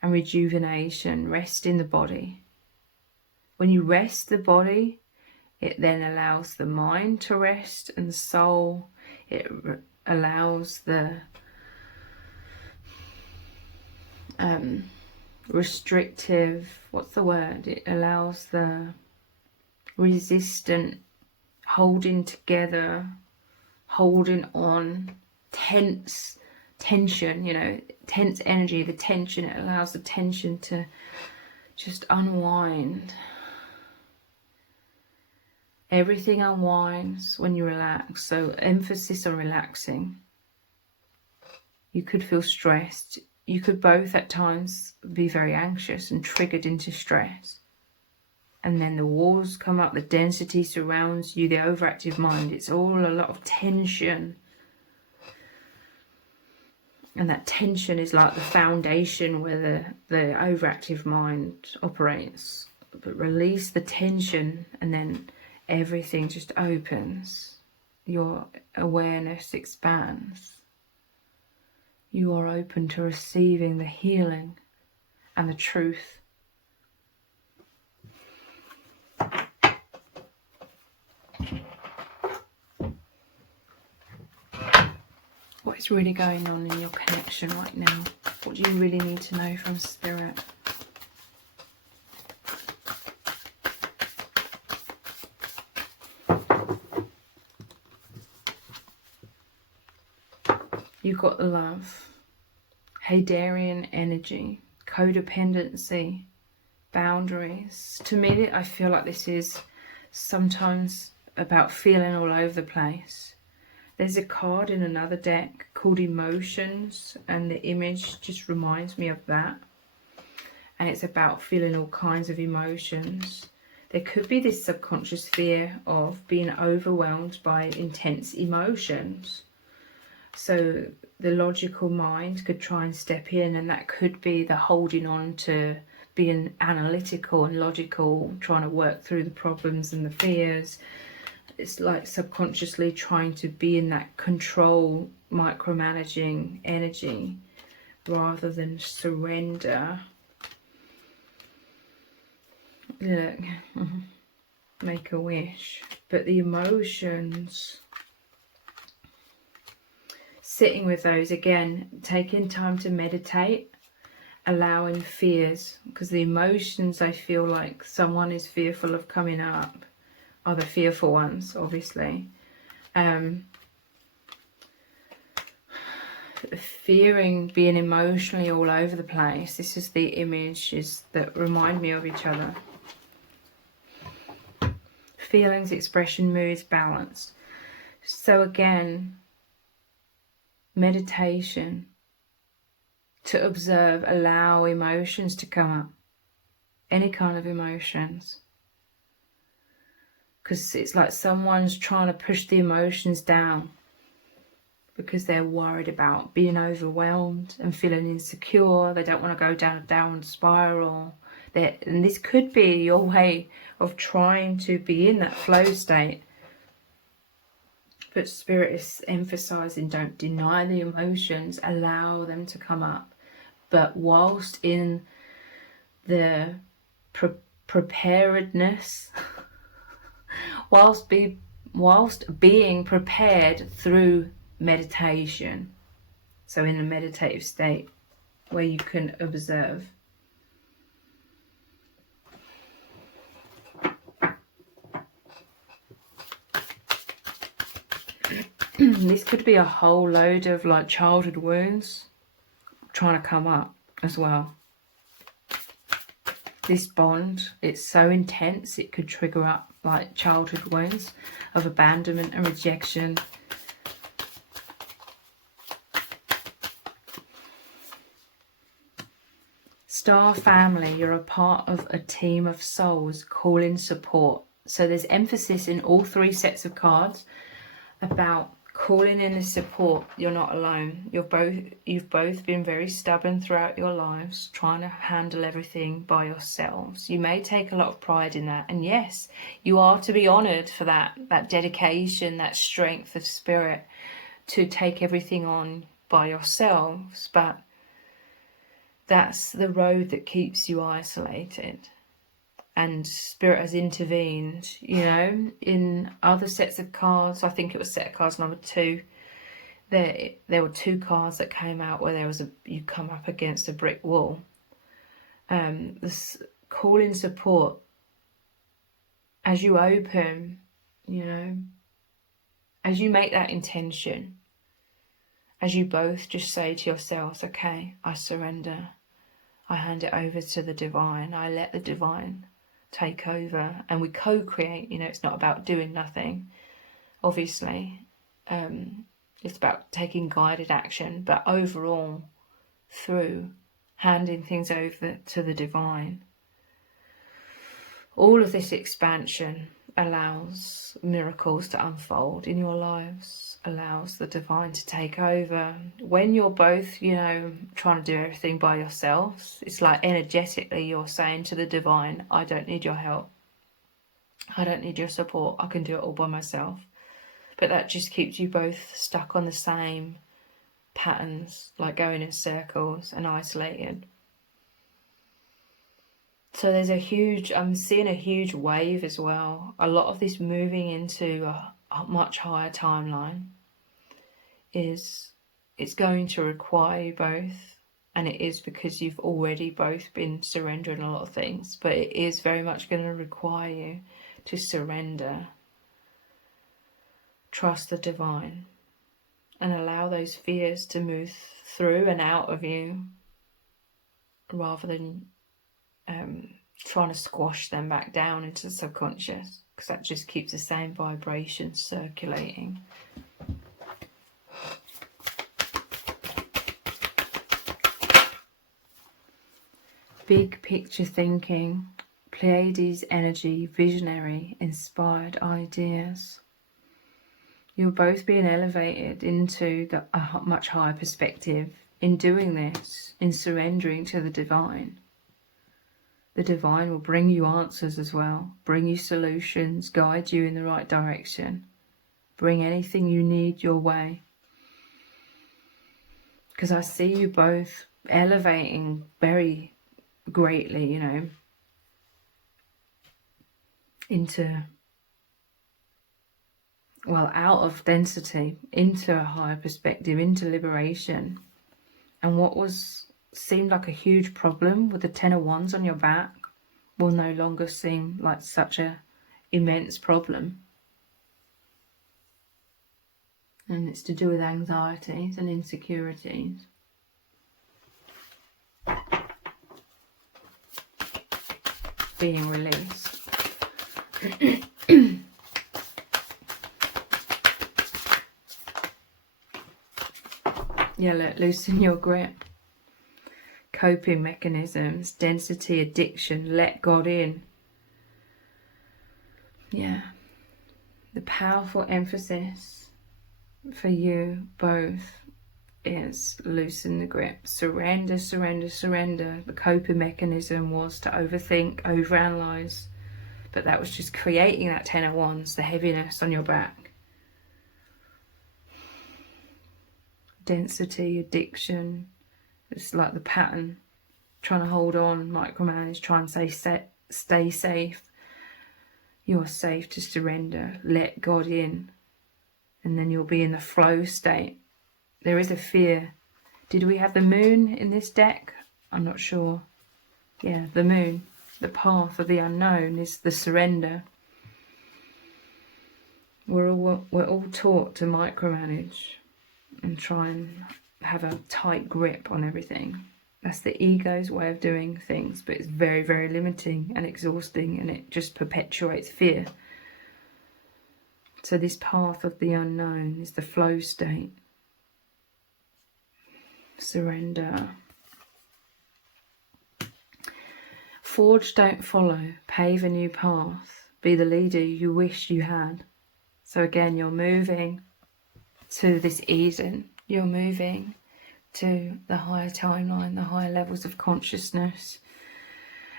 and rejuvenation, rest in the body. When you rest the body, it then allows the mind to rest, and the soul, it allows the restrictive, what's the word? It allows the resistant, holding together, holding on, tension, you know, tense energy, the tension, it allows the tension to just unwind. Everything unwinds when you relax, so emphasis on relaxing. You could feel stressed. You could both at times be very anxious and triggered into stress. And then the walls come up, the density surrounds you, the overactive mind. It's all a lot of tension. And that tension is like the foundation where the overactive mind operates. But release the tension and then everything just opens. your awareness expands, you are open to receiving the healing and the truth. What is really going on in your connection right now? What do you really need to know from Spirit? You've got love, Hadarian energy, codependency, boundaries. To me, I feel like this is sometimes about feeling all over the place. There's a card in another deck called Emotions, and the image just reminds me of that. And it's about feeling all kinds of emotions. There could be this subconscious fear of being overwhelmed by intense emotions. So the logical mind could try and step in, and that could be the holding on to being analytical and logical, trying to work through the problems and the fears. It's like subconsciously trying to be in that control, micromanaging energy rather than surrender. Look, make a wish. But the emotions, sitting with those again, taking time to meditate, allowing fears, because the emotions I feel like someone is fearful of coming up are the fearful ones, obviously. Fearing being emotionally all over the place. This is the images that remind me of each other. Feelings, expression, moods, balance. So again, meditation, to observe, allow emotions to come up, any kind of emotions, because it's like someone's trying to push the emotions down because they're worried about being overwhelmed and feeling insecure. They don't want to go down a downward spiral. And this could be your way of trying to be in that flow state. But Spirit is emphasizing, don't deny the emotions, allow them to come up. But whilst in the preparedness, whilst being prepared through meditation. So in a meditative state where you can observe. This could be a whole load of like childhood wounds trying to come up as well. This bond, it's so intense it could trigger up like childhood wounds of abandonment and rejection. Star family, you're a part of a team of souls calling support. So there's emphasis in all three sets of cards about calling in the support. You're not alone. You've both been very stubborn throughout your lives, trying to handle everything by yourselves. You may take a lot of pride in that, and yes, you are to be honoured for that dedication, that strength of spirit to take everything on by yourselves. But that's the road that keeps you isolated. And Spirit has intervened, you know, in other sets of cards. I think it was set of cards number 2. There were 2 cards that came out where there was you come up against a brick wall. This calling support as you open, you know, as you make that intention, as you both just say to yourselves, okay, I surrender. I hand it over to the divine. I let the divine take over, and we co-create. You know, it's not about doing nothing, obviously. It's about taking guided action, but overall through handing things over to the divine. All of this expansion allows miracles to unfold in your lives, allows the divine to take over. When you're both, you know, trying to do everything by yourselves, it's like energetically you're saying to the divine, I don't need your help. I don't need your support. I can do it all by myself. But that just keeps you both stuck on the same patterns, like going in circles and isolated. So there's I'm seeing a huge wave as well. A lot of this moving into a much higher timeline it's going to require you both, and it is because you've already both been surrendering a lot of things, but it is very much going to require you to surrender, trust the divine, and allow those fears to move through and out of you rather than trying to squash them back down into the subconscious, because that just keeps the same vibration circulating. Big picture thinking, Pleiades energy, visionary, inspired ideas. You're both being elevated into a much higher perspective in doing this, in surrendering to the divine. The divine will bring you answers as well, bring you solutions, guide you in the right direction, bring anything you need your way. Because I see you both elevating very greatly, you know, into, well, out of density, into a higher perspective, into liberation. And what seemed like a huge problem with the 10 of Wands on your back will no longer seem like such a immense problem. And it's to do with anxieties and insecurities. Being released. Yeah, look, loosen your grip. Coping mechanisms, density, addiction, let God in. Yeah. The powerful emphasis for you both is loosen the grip. Surrender, surrender, surrender. The coping mechanism was to overthink, overanalyze. But that was just creating that 10 of Wands, the heaviness on your back. Density, addiction. It's like the pattern. Trying to hold on, micromanage, try and stay safe. You're safe to surrender. Let God in. And then you'll be in the flow state. There is a fear. Did we have the moon in this deck? I'm not sure. Yeah, the moon. The path of the unknown is the surrender. We're all taught to micromanage and try and have a tight grip on everything. That's the ego's way of doing things, but it's very, very limiting and exhausting, and it just perpetuates fear. So this path of the unknown is the flow state. Surrender. Forge, don't follow. Pave a new path. Be the leader you wish you had. So again, you're moving to this Eden. You're moving to the higher timeline, the higher levels of consciousness.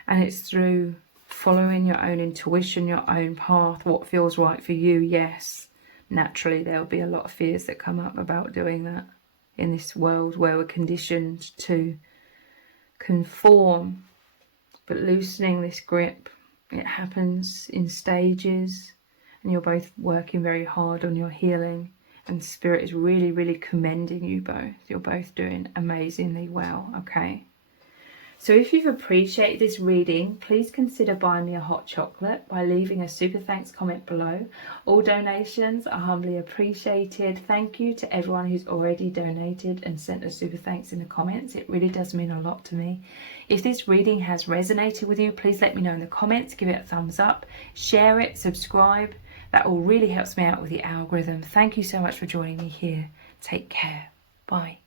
And it's through following your own intuition, your own path, what feels right for you. Yes, naturally there'll be a lot of fears that come up about doing that in this world where we're conditioned to conform. But loosening this grip, it happens in stages, and you're both working very hard on your healing, and Spirit is really, really commending you both. You're both doing amazingly well, okay? So if you've appreciated this reading, please consider buying me a hot chocolate by leaving a super thanks comment below. All donations are humbly appreciated. Thank you to everyone who's already donated and sent a super thanks in the comments. It really does mean a lot to me. If this reading has resonated with you, please let me know in the comments. Give it a thumbs up, share it, subscribe. That all really helps me out with the algorithm. Thank you so much for joining me here. Take care. Bye.